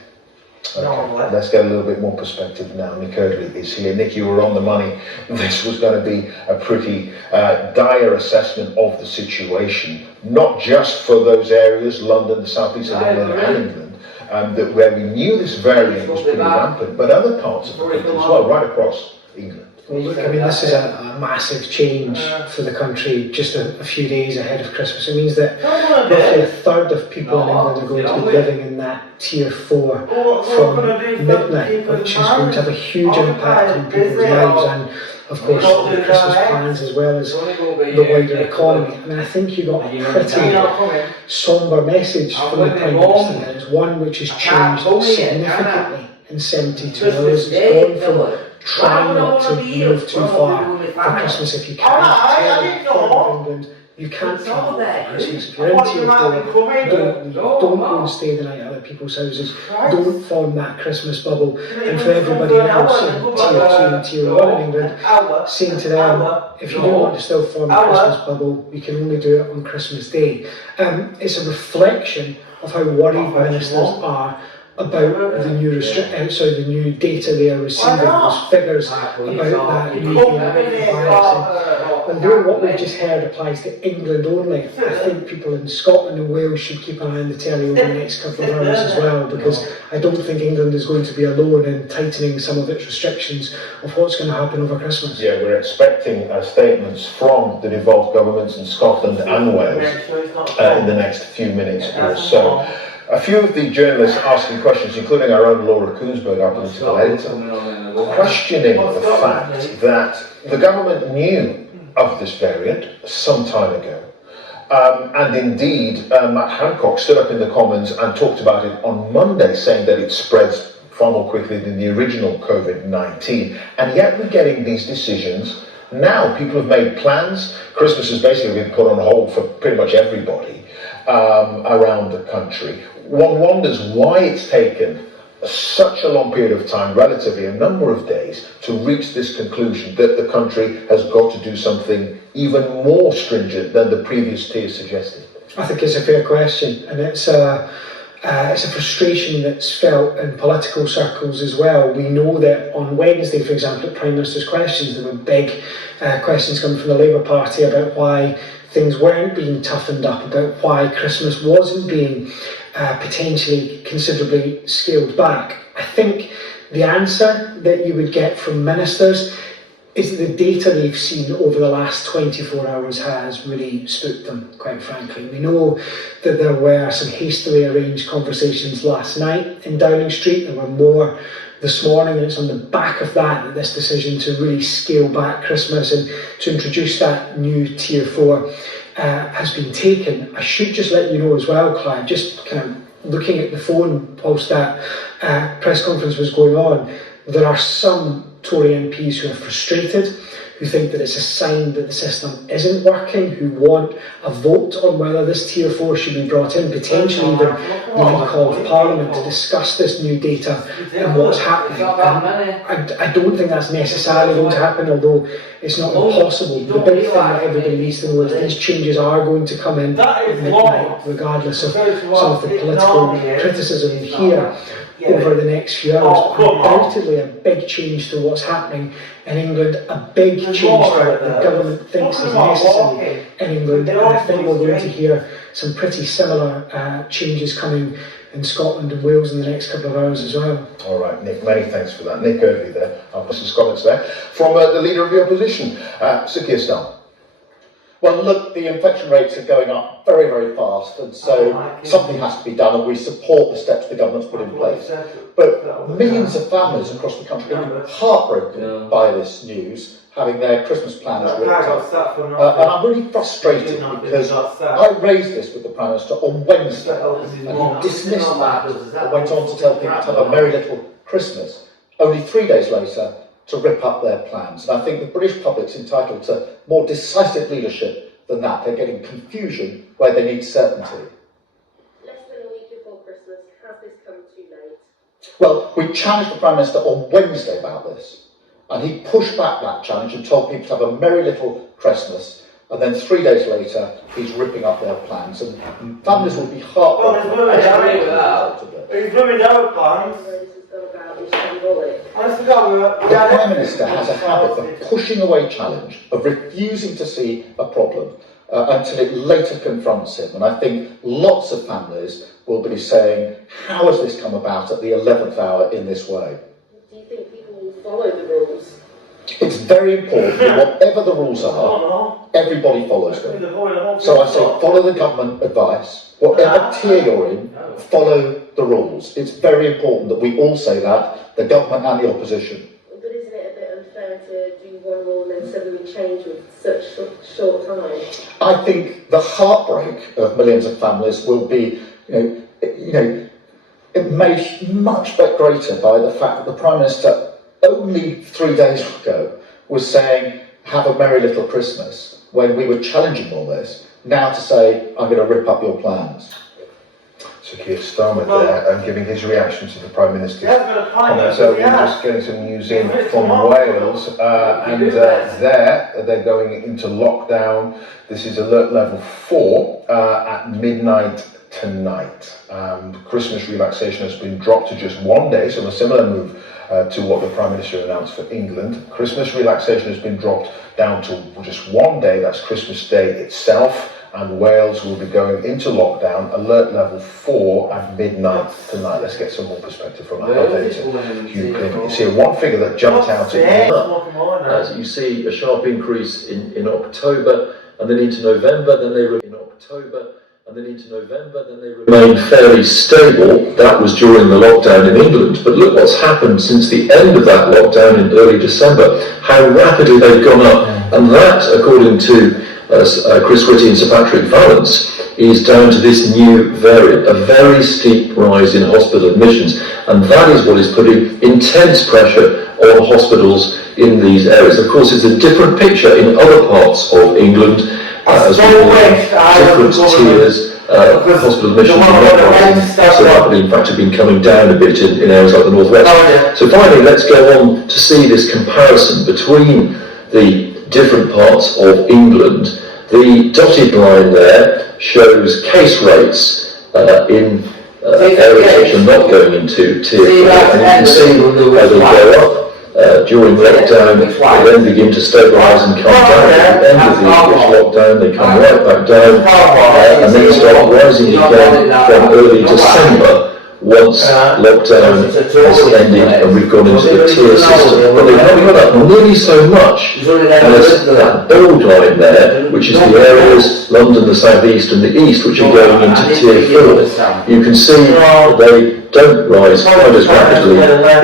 Okay, let's get a little bit more perspective now. Nick Erdley is here. Nick, you were on the money. This was going to be a pretty dire assessment of the situation, not just for those areas, London, the southeast of England and England, that where we knew this variant was pretty rampant, but other parts of the country as well, right across England. Well, look, I mean, this is a massive change for the country just a few days ahead of Christmas. It means that roughly a third of people in England are going to be living in that tier 4 from midnight, which is going to have a huge impact on people's lives and, of course, the Christmas plans as well as the wider economy. I mean, I think you got a pretty sombre message from the Prime Minister, and it's one which has changed significantly in 72 hours. It's gone from try not to move too far for Christmas if you can. Tell England you can't travel for Christmas. If you're in tier 4, don't leave. Don't go and stay the night at other people's houses. Don't form that Christmas bubble. And for everybody else in tier 2 and tier 1 in England, saying to them, if you don't want to still form a Christmas bubble, you can only do it on Christmas Day. It's a reflection of how worried ministers are about the new the new data they are receiving, those figures about that new virus. And though what we've just heard applies to England only, I think people in Scotland and Wales should keep an eye on the telly over the next couple of hours as well, because I don't think England is going to be alone in tightening some of its restrictions of what's going to happen over Christmas. Yeah, we're expecting statements from the devolved governments in Scotland and Wales in the next few minutes or so. A few of the journalists asking questions, including our own Laura Koonsberg, our political editor, questioning the fact that the government knew of this variant some time ago. And indeed, Matt Hancock stood up in the Commons and talked about it on Monday, saying that it spreads far more quickly than the original COVID-19. And yet we're getting these decisions now. People have made plans. Christmas has basically been put on hold for pretty much everybody around the country. One wonders why it's taken such a long period of time, relatively a number of days, to reach this conclusion that the country has got to do something even more stringent than the previous tier suggested. I think it's a fair question, and it's a frustration that's felt in political circles as well. We know that on Wednesday, for example, at Prime Minister's Questions, there were big questions coming from the Labour Party about why things weren't being toughened up, about why Christmas wasn't being potentially considerably scaled back. I think the answer that you would get from ministers is that the data they've seen over the last 24 hours has really spooked them, quite frankly. We know that there were some hastily arranged conversations last night in Downing Street. There were more this morning, and it's on the back of that this decision to really scale back Christmas and to introduce that new tier 4 has been taken. I should just let you know as well, Clive, just kind of looking at the phone whilst that press conference was going on, there are some Tory MPs who are frustrated, who think that it's a sign that the system isn't working, who want a vote on whether this tier 4 should be brought in, potentially even the recall of Parliament to discuss this new data and what's happening. I don't think that's necessarily going to happen, although it's not impossible. The big thing that everybody needs to know is these changes are going to come in at midnight, regardless of some of the political criticism we hear over the next few hours. Undoubtedly a big change to what's happening in England, a big change to what the government thinks is necessary in England, and I think we're going to hear some pretty similar changes coming in Scotland and Wales in the next couple of hours as well. All right, Nick, many thanks for that. Nick Irvie there, I'll put some comments there. From the Leader of the Opposition, Sir Keir Starmer. Well, look, the infection rates are going up very, very fast, and so something has to be done, and we support the steps the government's put in place. But millions of families across the country are heartbroken by this news, having their Christmas plans ripped up. And I'm really frustrated because I raised this with the Prime Minister on Wednesday, and he dismissed that and went on to tell people to have a merry little Christmas. Only 3 days later, to rip up their plans. And I think the British public's entitled to more decisive leadership than that. They're getting confusion where they need certainty. Less than a week before Christmas, has this come too late? Well, we challenged the Prime Minister on Wednesday about this, and he pushed back that challenge and told people to have a merry little Christmas, and then 3 days later, he's ripping up their plans, and families will be heartbroken. He's ruined our plans. The Prime Minister has a habit of pushing away challenge, of refusing to see a problem until it later confronts him. And I think lots of families will be saying, how has this come about at the 11th hour in this way? Do you think people will follow the rules? It's very important that whatever the rules are, everybody follows them. So I say follow the government advice, whatever tier you're in, follow the rules. It's very important that we all say that, the government and the opposition. But isn't it a bit unfair to do one rule and then suddenly change with such short time? I think the heartbreak of millions of families will be, made much greater by the fact that the Prime Minister only 3 days ago was saying, have a merry little Christmas, when we were challenging all this, now to say, I'm going to rip up your plans. So Keir Starmer there, and giving his reaction to the Prime Minister's comments. So we're just getting some news in from Wales, and there they're going into lockdown. This is alert level 4 at midnight tonight. Christmas relaxation has been dropped to just 1 day, so a similar move to what the Prime Minister announced for England. Christmas relaxation has been dropped down to just 1 day, that's Christmas Day itself, and Wales will be going into lockdown, alert level 4 at midnight tonight. Let's get some more perspective from our data. You see one figure that jumped out at me. As you see a sharp increase in October, and then into November, then they remain fairly stable. That was during the lockdown in England. But look what's happened since the end of that lockdown in early December, how rapidly they've gone up. And that, according to Chris Whitty and Sir Patrick Vallance, is down to this new variant, a very steep rise in hospital admissions. And that is what is putting intense pressure on hospitals in these areas. Of course, it's a different picture in other parts of England, as we different tiers. Hospital admissions are not rising so rapidly, in fact have been coming down a bit in areas like the northwest. So finally, let's go on to see this comparison between the different parts of England. The dotted line there shows case rates in areas which are not going into tier 4, and you can see how they go up during lockdown, they then begin to stabilise and come down. At the end of the English lockdown, they come right back down, and then start rising again from early December, once lockdown has ended and we've gone into the tier system. But they haven't gone up nearly so much as that bold line there, which is the areas, London, the South East and the East, which are going into tier 4. You can see that they don't rise quite as rapidly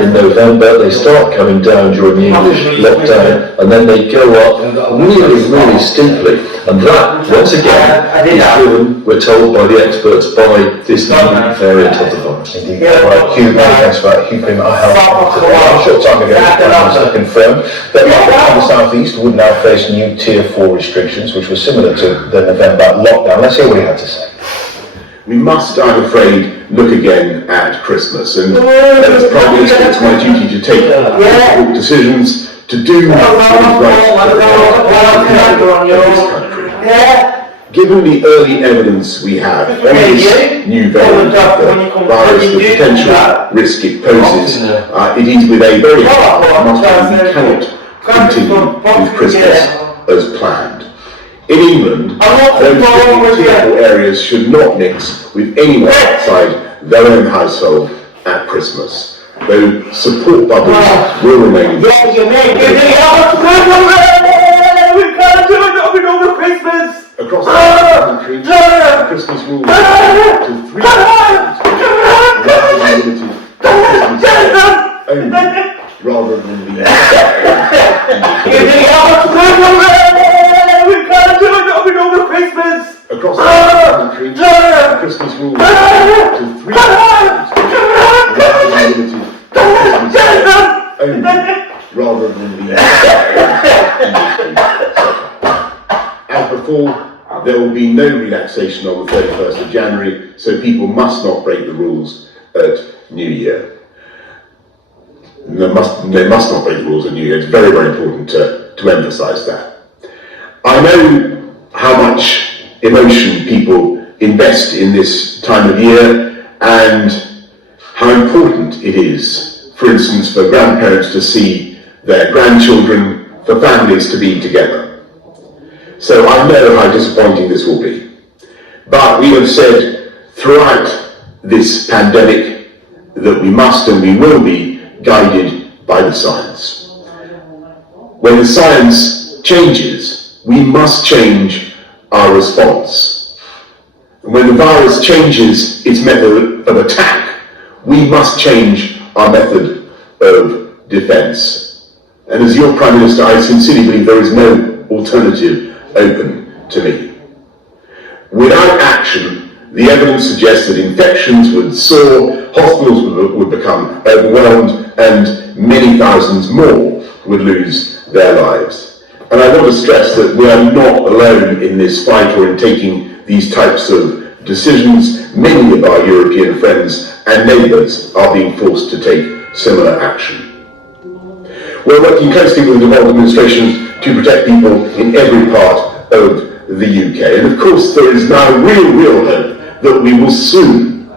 in November. They start coming down during the English lockdown, and then they go up really, really steeply. And that, once again, is driven, we're told by the experts, by this new variant of the virus. Indeed. Right, Hugh, many thanks for that. Hugh came out a short time ago, I confirmed that the South East would now face new tier 4 restrictions, which were similar to the November lockdown. Let's hear what he had to say. We must, I'm afraid, look again at Christmas, and as Prime Minister, it's my duty to take difficult decisions, to do what is right for this country. Given the early evidence we have on this new variant of the virus, the potential risk it poses, it is with a very hard heart we cannot continue with Christmas as planned. In England, those different tier 4 areas should not mix with anyone outside their own household at Christmas, though support bubbles will remain. We can't do it over Christmas! Across the country, Christmas rules to 3 only, rather than the over Christmas! Across the country, Christmas rules to 3 only, rather than the As before, there will be no relaxation on the 31st of January, so people must not break the rules at New Year. They must not break the rules at New Year. It's very, very important to emphasise that. I know how much emotion people invest in this time of year and how important it is, for instance, for grandparents to see their grandchildren, for families to be together. So I know how disappointing this will be. But we have said throughout this pandemic that we must and we will be guided by the science. When the science changes, we must change our response. And when the virus changes its method of attack, we must change our method of defence. And as your Prime Minister, I sincerely believe there is no alternative open to me. Without action, the evidence suggests that infections would soar, hospitals would become overwhelmed, and many thousands more would lose their lives. And I want to stress that we are not alone in this fight or in taking these types of decisions. Many of our European friends and neighbours are being forced to take similar action. We're working closely with the devolved administrations to protect people in every part of the UK. And of course, there is now real hope that we will soon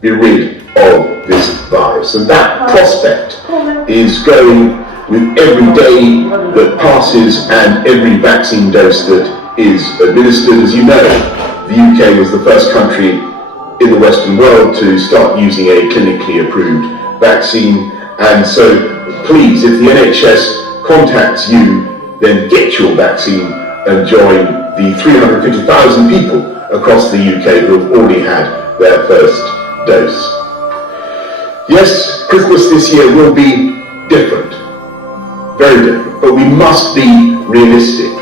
be rid of this virus. And that prospect is growing with every day that passes and every vaccine dose that is administered. As you know, the UK was the first country in the Western world to start using a clinically approved vaccine. And so please, if the NHS contacts you, then get your vaccine and join the 350,000 people across the UK who have already had their first dose. Yes, Christmas this year will be different, very different, but we must be realistic.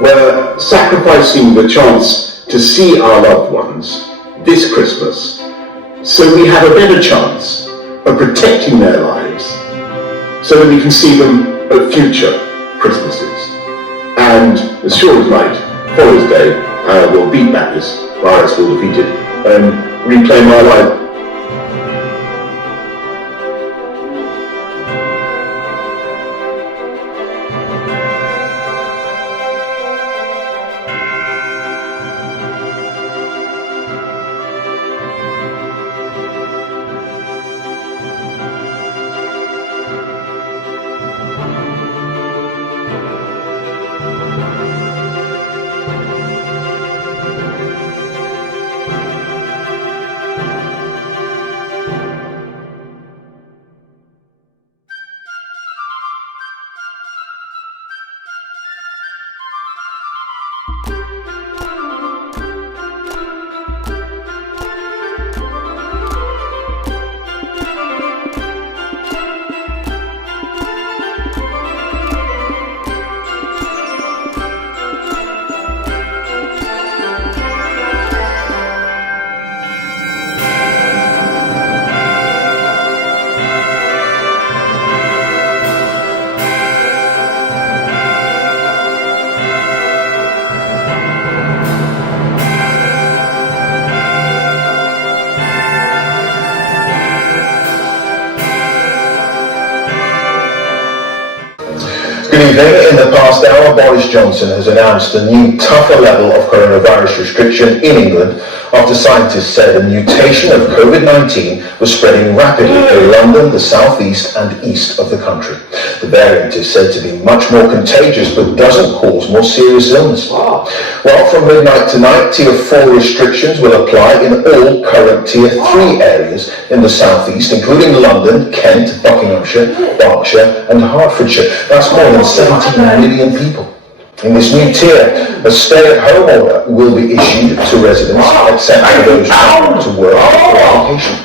We're sacrificing the chance to see our loved ones this Christmas so we have a better chance of protecting their lives so that we can see them at future Christmases. And as sure as night follows day, we'll beat back this virus, we'll defeat it and reclaim our life. Good evening. In the past hour, Boris Johnson has announced a new tougher level of coronavirus restriction in England after scientists said a mutation of COVID-19 was spreading rapidly in London, the southeast and east of the country. The variant is said to be much more contagious but doesn't cause more serious illness. Well, from midnight tonight, Tier 4 restrictions will apply in all current Tier 3 areas in the southeast, including London, Kent, Buckinghamshire, Berkshire and Hertfordshire. That's more than 17 million people. In this new tier, a stay-at-home order will be issued to residents, except for those travelling to work or vacation.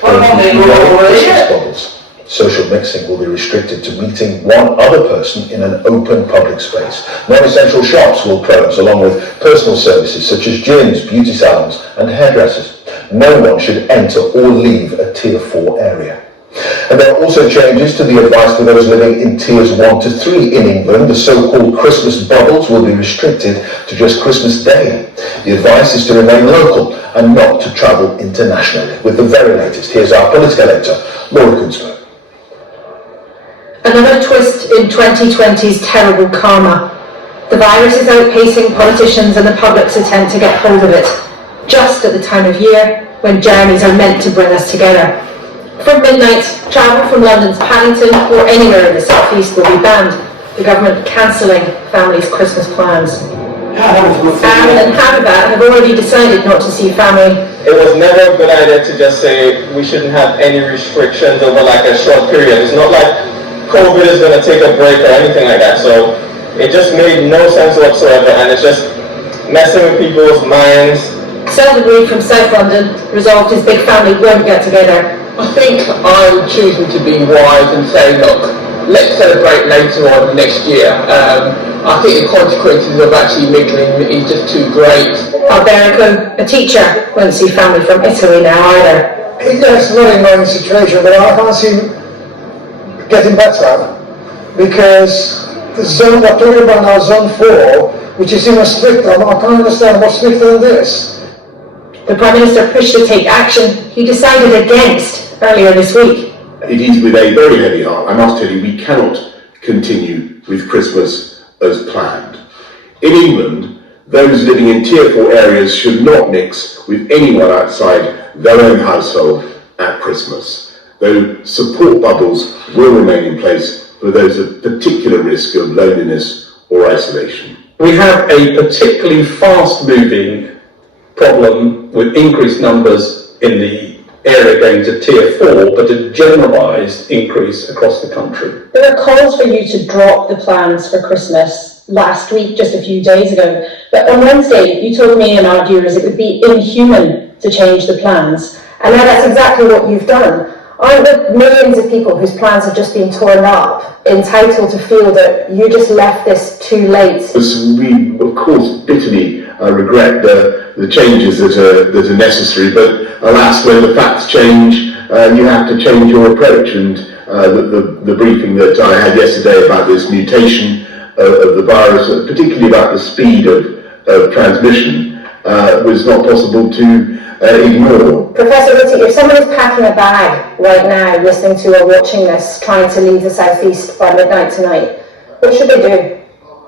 There will be Christmas bubbles. Social mixing will be restricted to meeting one other person in an open public space. Non-essential shops will close, along with personal services such as gyms, beauty salons and hairdressers. No one should enter or leave a Tier 4 area. And there are also changes to the advice for those living in Tiers 1 to 3 in England. The so-called Christmas bubbles will be restricted to just Christmas Day. The advice is to remain local and not to travel internationally. With the very latest, here's our political editor, Laura Kunzberg. Another twist in 2020's terrible karma. The virus is outpacing politicians and the public's attempt to get hold of it, just at the time of year when journeys are meant to bring us together. From midnight, travel from London's Paddington or anywhere in the southeast will be banned, the government cancelling families' Christmas plans. Aaron and Habibat have already decided not to see family it was never a good idea to just say we shouldn't have any restrictions over like a short period. It's not like COVID is going to take a break or anything like that. So it just made no sense whatsoever, and it's just messing with people's minds. Selden Reid from South London resolved his big family won't get together. I think I'm choosing to be wise and say, look, let's celebrate later on next year. I think the consequences of actually middling is just too great. Alberico, a teacher, won't see family from Italy now either. It's not a known situation, but I can't see him getting better because the zone we're talking about now, zone 4, which is even stricter. I can't understand what's stricter than this. The Prime Minister pushed to take action he decided against earlier this week. It is with a very heavy heart, I must tell you, we cannot continue with Christmas as planned. In England, those living in Tier 4 areas should not mix with anyone outside their own household at Christmas, though support bubbles will remain in place for those at particular risk of loneliness or isolation. We have a particularly fast-moving problem with increased numbers in the area going to Tier 4, but a generalised increase across the country. There were calls for you to drop the plans for Christmas last week, just a few days ago. But on Wednesday, you told me and our viewers it would be inhuman to change the plans. And now that's exactly what you've done. Aren't the millions of people whose plans have just been torn up entitled to feel that you just left this too late? We, of course, bitterly regret the changes that are necessary, but alas, when the facts change, you have to change your approach. And the briefing that I had yesterday about this mutation of the virus, particularly about the speed of transmission, was not possible to ignore. Professor Whitty, if someone is packing a bag right now, listening to or watching this, trying to leave the southeast by midnight tonight, what should they do?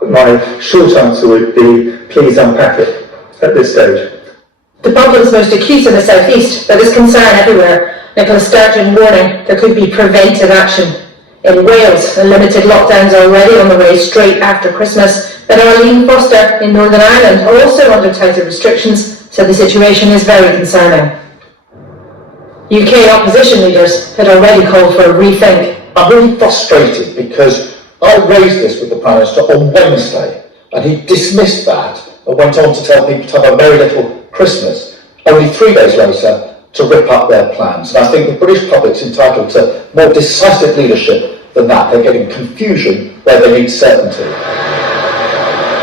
My short answer would be, please unpack it at this stage. The problem's most acute in the southeast, but there's concern everywhere. Nicola Sturgeon warning there could be preventive action. In Wales, a limited lockdown's already on the way straight after Christmas, but Arlene Foster in Northern Ireland are also under tighter restrictions, so the situation is very concerning. UK opposition leaders had already called for a rethink. I'm really frustrated because I raised this with the Prime Minister on Wednesday and he dismissed that and went on to tell people to have a very little Christmas, only 3 days later to rip up their plans. And I think the British public's entitled to more decisive leadership than that. They're getting confusion where they need certainty.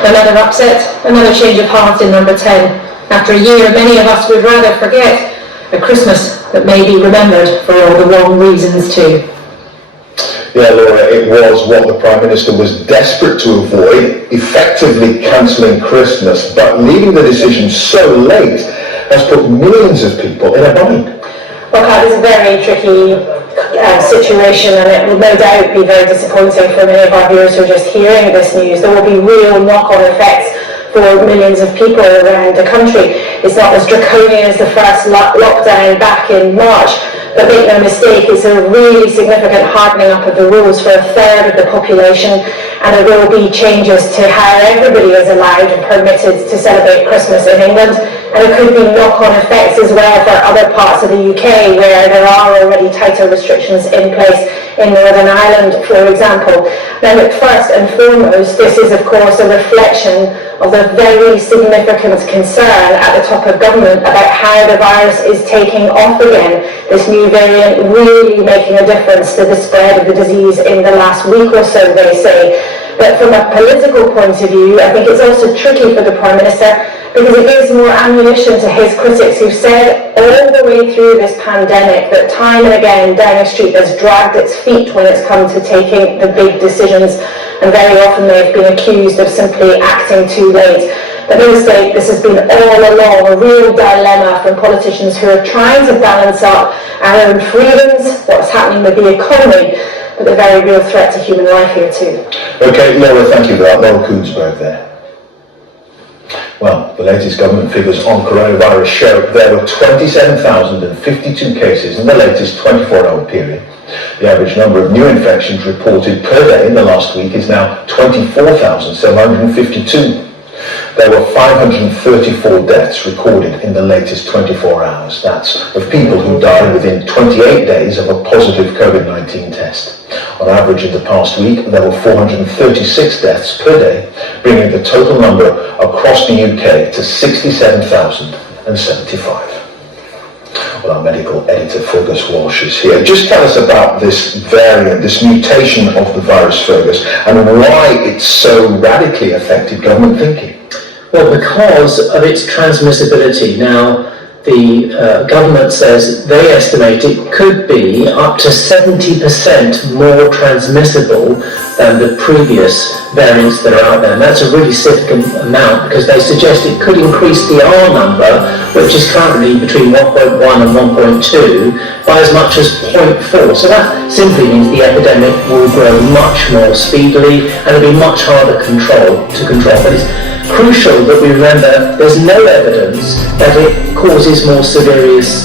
Another upset, another change of heart in number 10. After a year, many of us would rather forget a Christmas that may be remembered for all the wrong reasons too. Yeah, Laura, it was what the Prime Minister was desperate to avoid, effectively cancelling Christmas, but leaving the decision so late has put millions of people in a bind. Well, Kat, it's a very tricky situation, and it will no doubt be very disappointing for many of our viewers who are just hearing this news. There will be real knock-on effects for millions of people around the country. It's not as draconian as the first lockdown back in March, but make no mistake, it's a really significant hardening up of the rules for a third of the population, and there will be changes to how everybody is allowed and permitted to celebrate Christmas in England, and there could be knock-on effects as well for other parts of the UK where there are already tighter restrictions in place in Northern Ireland, for example. Now, first and foremost, this is of course a reflection of the very significant concern at the top of government about how the virus is taking off again. This new variant really making a difference to the spread of the disease in the last week or so, they say. But from a political point of view, I think it's also tricky for the Prime Minister because it gives more ammunition to his critics who've said all the way through this pandemic that time and again Downing Street has dragged its feet when it's come to taking the big decisions, and very often they've been accused of simply acting too late. But no mistake, this has been all along a real dilemma from politicians who are trying to balance up our own freedoms, what's happening with the economy, but a very real threat to human life here too. Okay, Laura, thank you for that. Laura Koonsberg there. Well, the latest government figures on coronavirus show there were 27,052 cases in the latest 24-hour period. The average number of new infections reported per day in the last week is now 24,752. there were 534 deaths recorded in the latest 24 hours. That's of people who died within 28 days of a positive COVID-19 test. On average, in the past week, there were 436 deaths per day, bringing the total number across the UK to 67,075. Well, our medical editor, Fergus Walsh, is here. Just tell us about this variant, this mutation of the virus, Fergus, and why it's so radically affected government thinking. Well, because of its transmissibility. Now, the government says they estimate it could be up to 70% more transmissible than the previous variants that are out there. And that's a really significant amount because they suggest it could increase the R number, which is currently between 1.1 and 1.2, by as much as 0.4. So that simply means the epidemic will grow much more speedily and it'll be much harder to control. But it's crucial that we remember there's no evidence that it causes more serious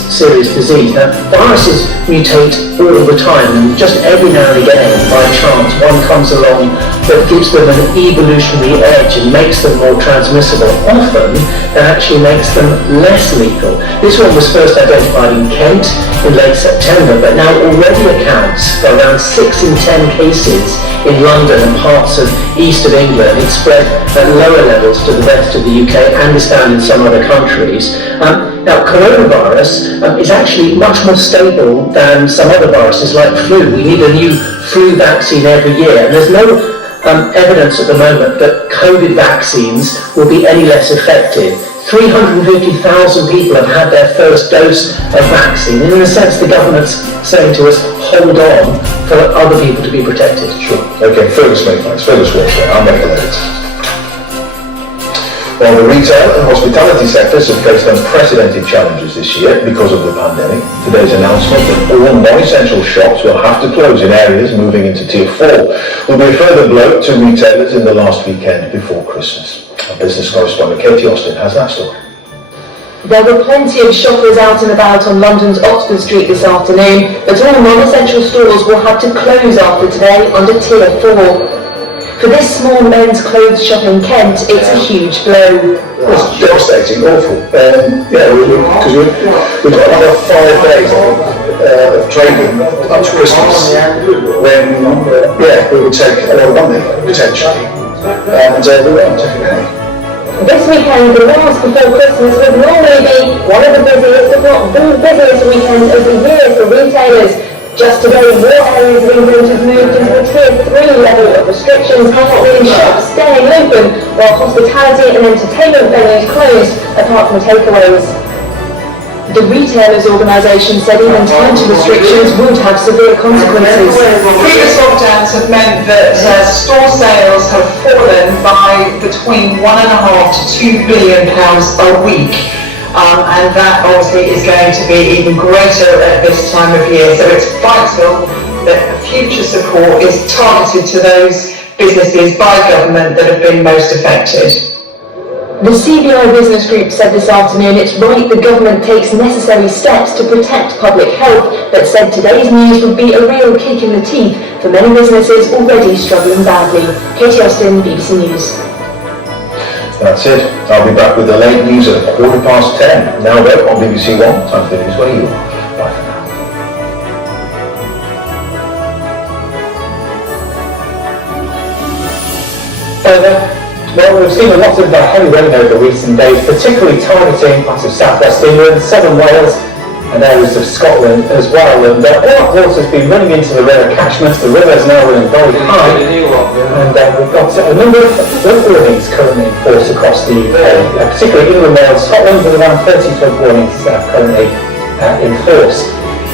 disease. Now, viruses mutate all the time, and just every now and again, by chance, one comes along that gives them an evolutionary edge and makes them more transmissible. Often, that actually makes them less lethal. This one was first identified in Kent in late September, but now already accounts for around 6 in 10 cases in London and parts of east of England. It's spread at lower levels to the rest of the UK and is found in some other countries. Now, coronavirus is actually much more stable than some other viruses like flu. We need a new flu vaccine every year, and there's no evidence at the moment that COVID vaccines will be any less effective. 350,000 people have had their first dose of vaccine, and in a sense the government's saying to us, hold on for other people to be protected. Sure. Okay, Fergus, mate, thanks. Fergus Walsh, our medical editor. Well, the retail and hospitality sectors have faced unprecedented challenges this year because of the pandemic. Today's announcement that all non-essential shops will have to close in areas moving into Tier 4 will be a further blow to retailers in the last weekend before Christmas. Our business correspondent Katie Austin has that story. There were plenty of shoppers out and about on London's Oxford Street this afternoon, but all non-essential stores will have to close after today under Tier 4. For this small men's clothes shop in Kent, it's a huge blow. It's devastating, awful. Because we've got another 5 days of trading up to Christmas when, we would take a lot of money, potentially. And we won't take a penny. This weekend, the last before Christmas, would normally be one of the busiest, if not the busiest weekend of the year for retailers. Just today, more areas of England have moved into the Tier 3 level of restrictions, with shops staying open while hospitality and entertainment venues closed, apart from takeaways. The retailers' organisation said even tighter restrictions would have severe consequences. Previous lockdowns have meant that store sales have fallen by between £1.5 to £2 billion a week. And that obviously is going to be even greater at this time of year. So it's vital that future support is targeted to those businesses by government that have been most affected. The CBI Business Group said this afternoon it's right the government takes necessary steps to protect public health, but said today's news would be a real kick in the teeth for many businesses already struggling badly. Katie Austin, BBC News. That's it. I'll be back with the late news at 10:15. Now though, on BBC One, time for the news where you are. Bye for now. Well, we've seen a lot of heavy rain over recent days, particularly targeting parts of southwest England, southern Wales and areas of Scotland as well. And all that water has been running into the river catchments. The river is now running very high, and we've got a number of flood warnings currently in force across the UK, particularly England, Wales, Scotland, with around 30 flood warnings currently in force.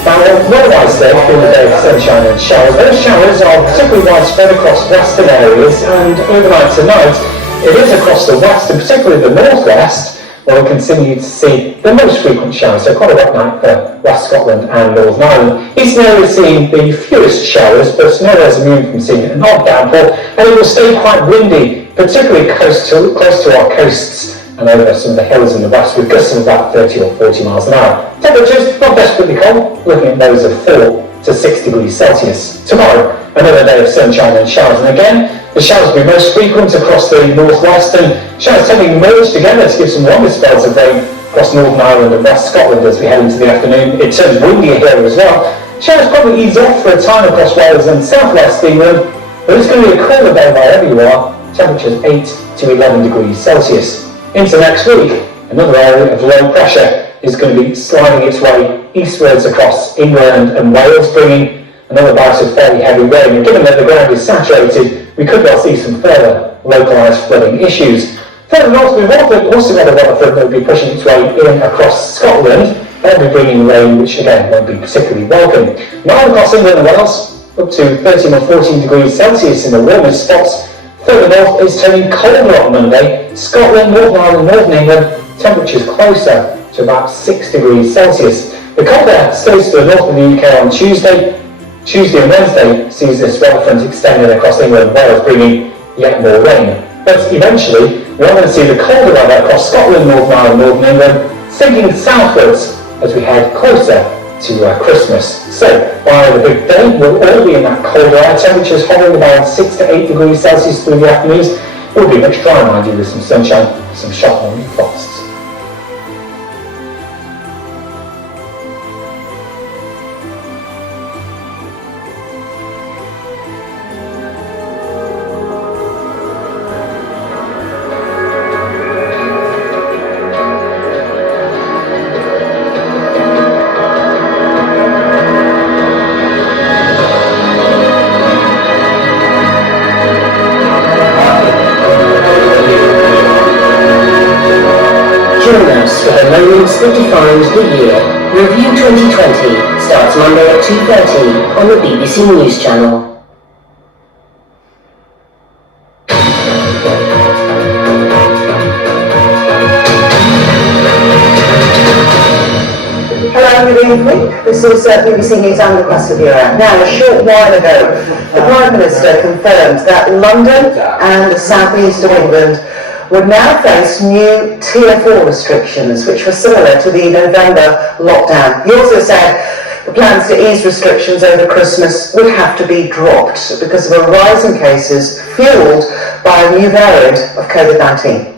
Now, otherwise though, been a day of sunshine and showers. Those showers are particularly widespread across western areas, and overnight tonight it is across the west and particularly the northwest, where we continue to see the most frequent showers, so quite a wet night for West Scotland and Northern Ireland. Eastern areas seeing the fewest showers, but nowhere is immune from seeing an odd downpour, and it will stay quite windy, particularly close to our coasts and over some of the hills in the west, with gusts of about 30 or 40 miles an hour. Temperatures not desperately cold, looking at those of 4 to 6 degrees Celsius. Tomorrow, another day of sunshine and showers, and again, The showers will be most frequent across the northwest, and showers tend to merge together to give some longer spells of rain across Northern Ireland and West Scotland as we head into the afternoon. It turns windier here as well. Showers probably ease off for a time across Wales and southwest England, but it's going to be a cooler day wherever you are. Temperatures 8 to 11 degrees Celsius. Into next week, another area of low pressure is going to be sliding its way eastwards across England and Wales, bringing another bout of fairly heavy rain. And given that the ground is saturated, we could well see some further localised flooding issues. Further north, we've also got a weather front that will be pushing its way in across Scotland. That will be bringing rain, which again won't be particularly welcome. Now across England and Wales, up to 13 or 14 degrees Celsius in the warmest spots. Further north, it's turning colder on Monday. Scotland, Northern Ireland, Northern England, temperatures closer to about 6 degrees Celsius. The cold air stays to the north of the UK on Tuesday. Tuesday and Wednesday sees this weather front extending across England and Wales, bringing yet more rain. But eventually, we're going to see the colder weather across Scotland, Northern Ireland, Northern England, sinking southwards as we head closer to Christmas. So, by the big day, we'll all be in that colder air, temperatures hovering about 6 to 8 degrees Celsius through the afternoons. It will be much drier, mind you, with some sunshine, some sharp morning frosts. That defines the year. Review 2020 starts Monday at 2:30 on the BBC News Channel. Hello, good evening. This is BBC News and the Press Bureau. Now, a short while ago, the Prime Minister confirmed that London and the south east of England would now face new Tier 4 restrictions, which were similar to the November lockdown. He also said the plans to ease restrictions over Christmas would have to be dropped because of a rise in cases fuelled by a new variant of COVID-19.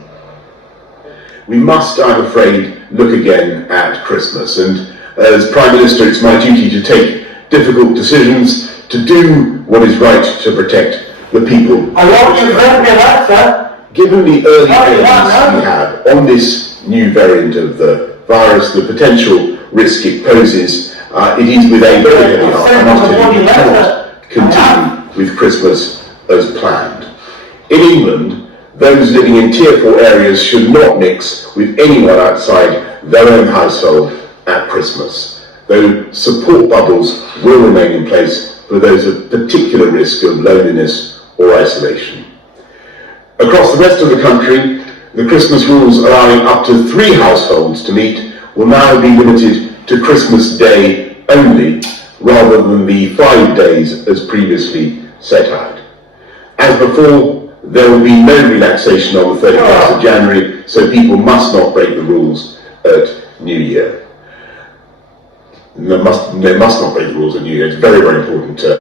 We must, I'm afraid, look again at Christmas, and as Prime Minister it's my duty to take difficult decisions, to do what is right to protect the people. I want you very much, sir. Given the early evidence we have on this new variant of the virus, the potential risk it poses, it is with a very heavy heart I must tell you we cannot continue with Christmas as planned. In England, those living in Tier 4 areas should not mix with anyone outside their own household at Christmas, though support bubbles will remain in place for those at particular risk of loneliness or isolation. Across the rest of the country, the Christmas rules allowing up to 3 households to meet will now be limited to Christmas Day only, rather than the 5 days as previously set out. As before, there will be no relaxation on the 31st of January, so people must not break the rules at New Year. They must not break the rules at New Year. It's very, very important to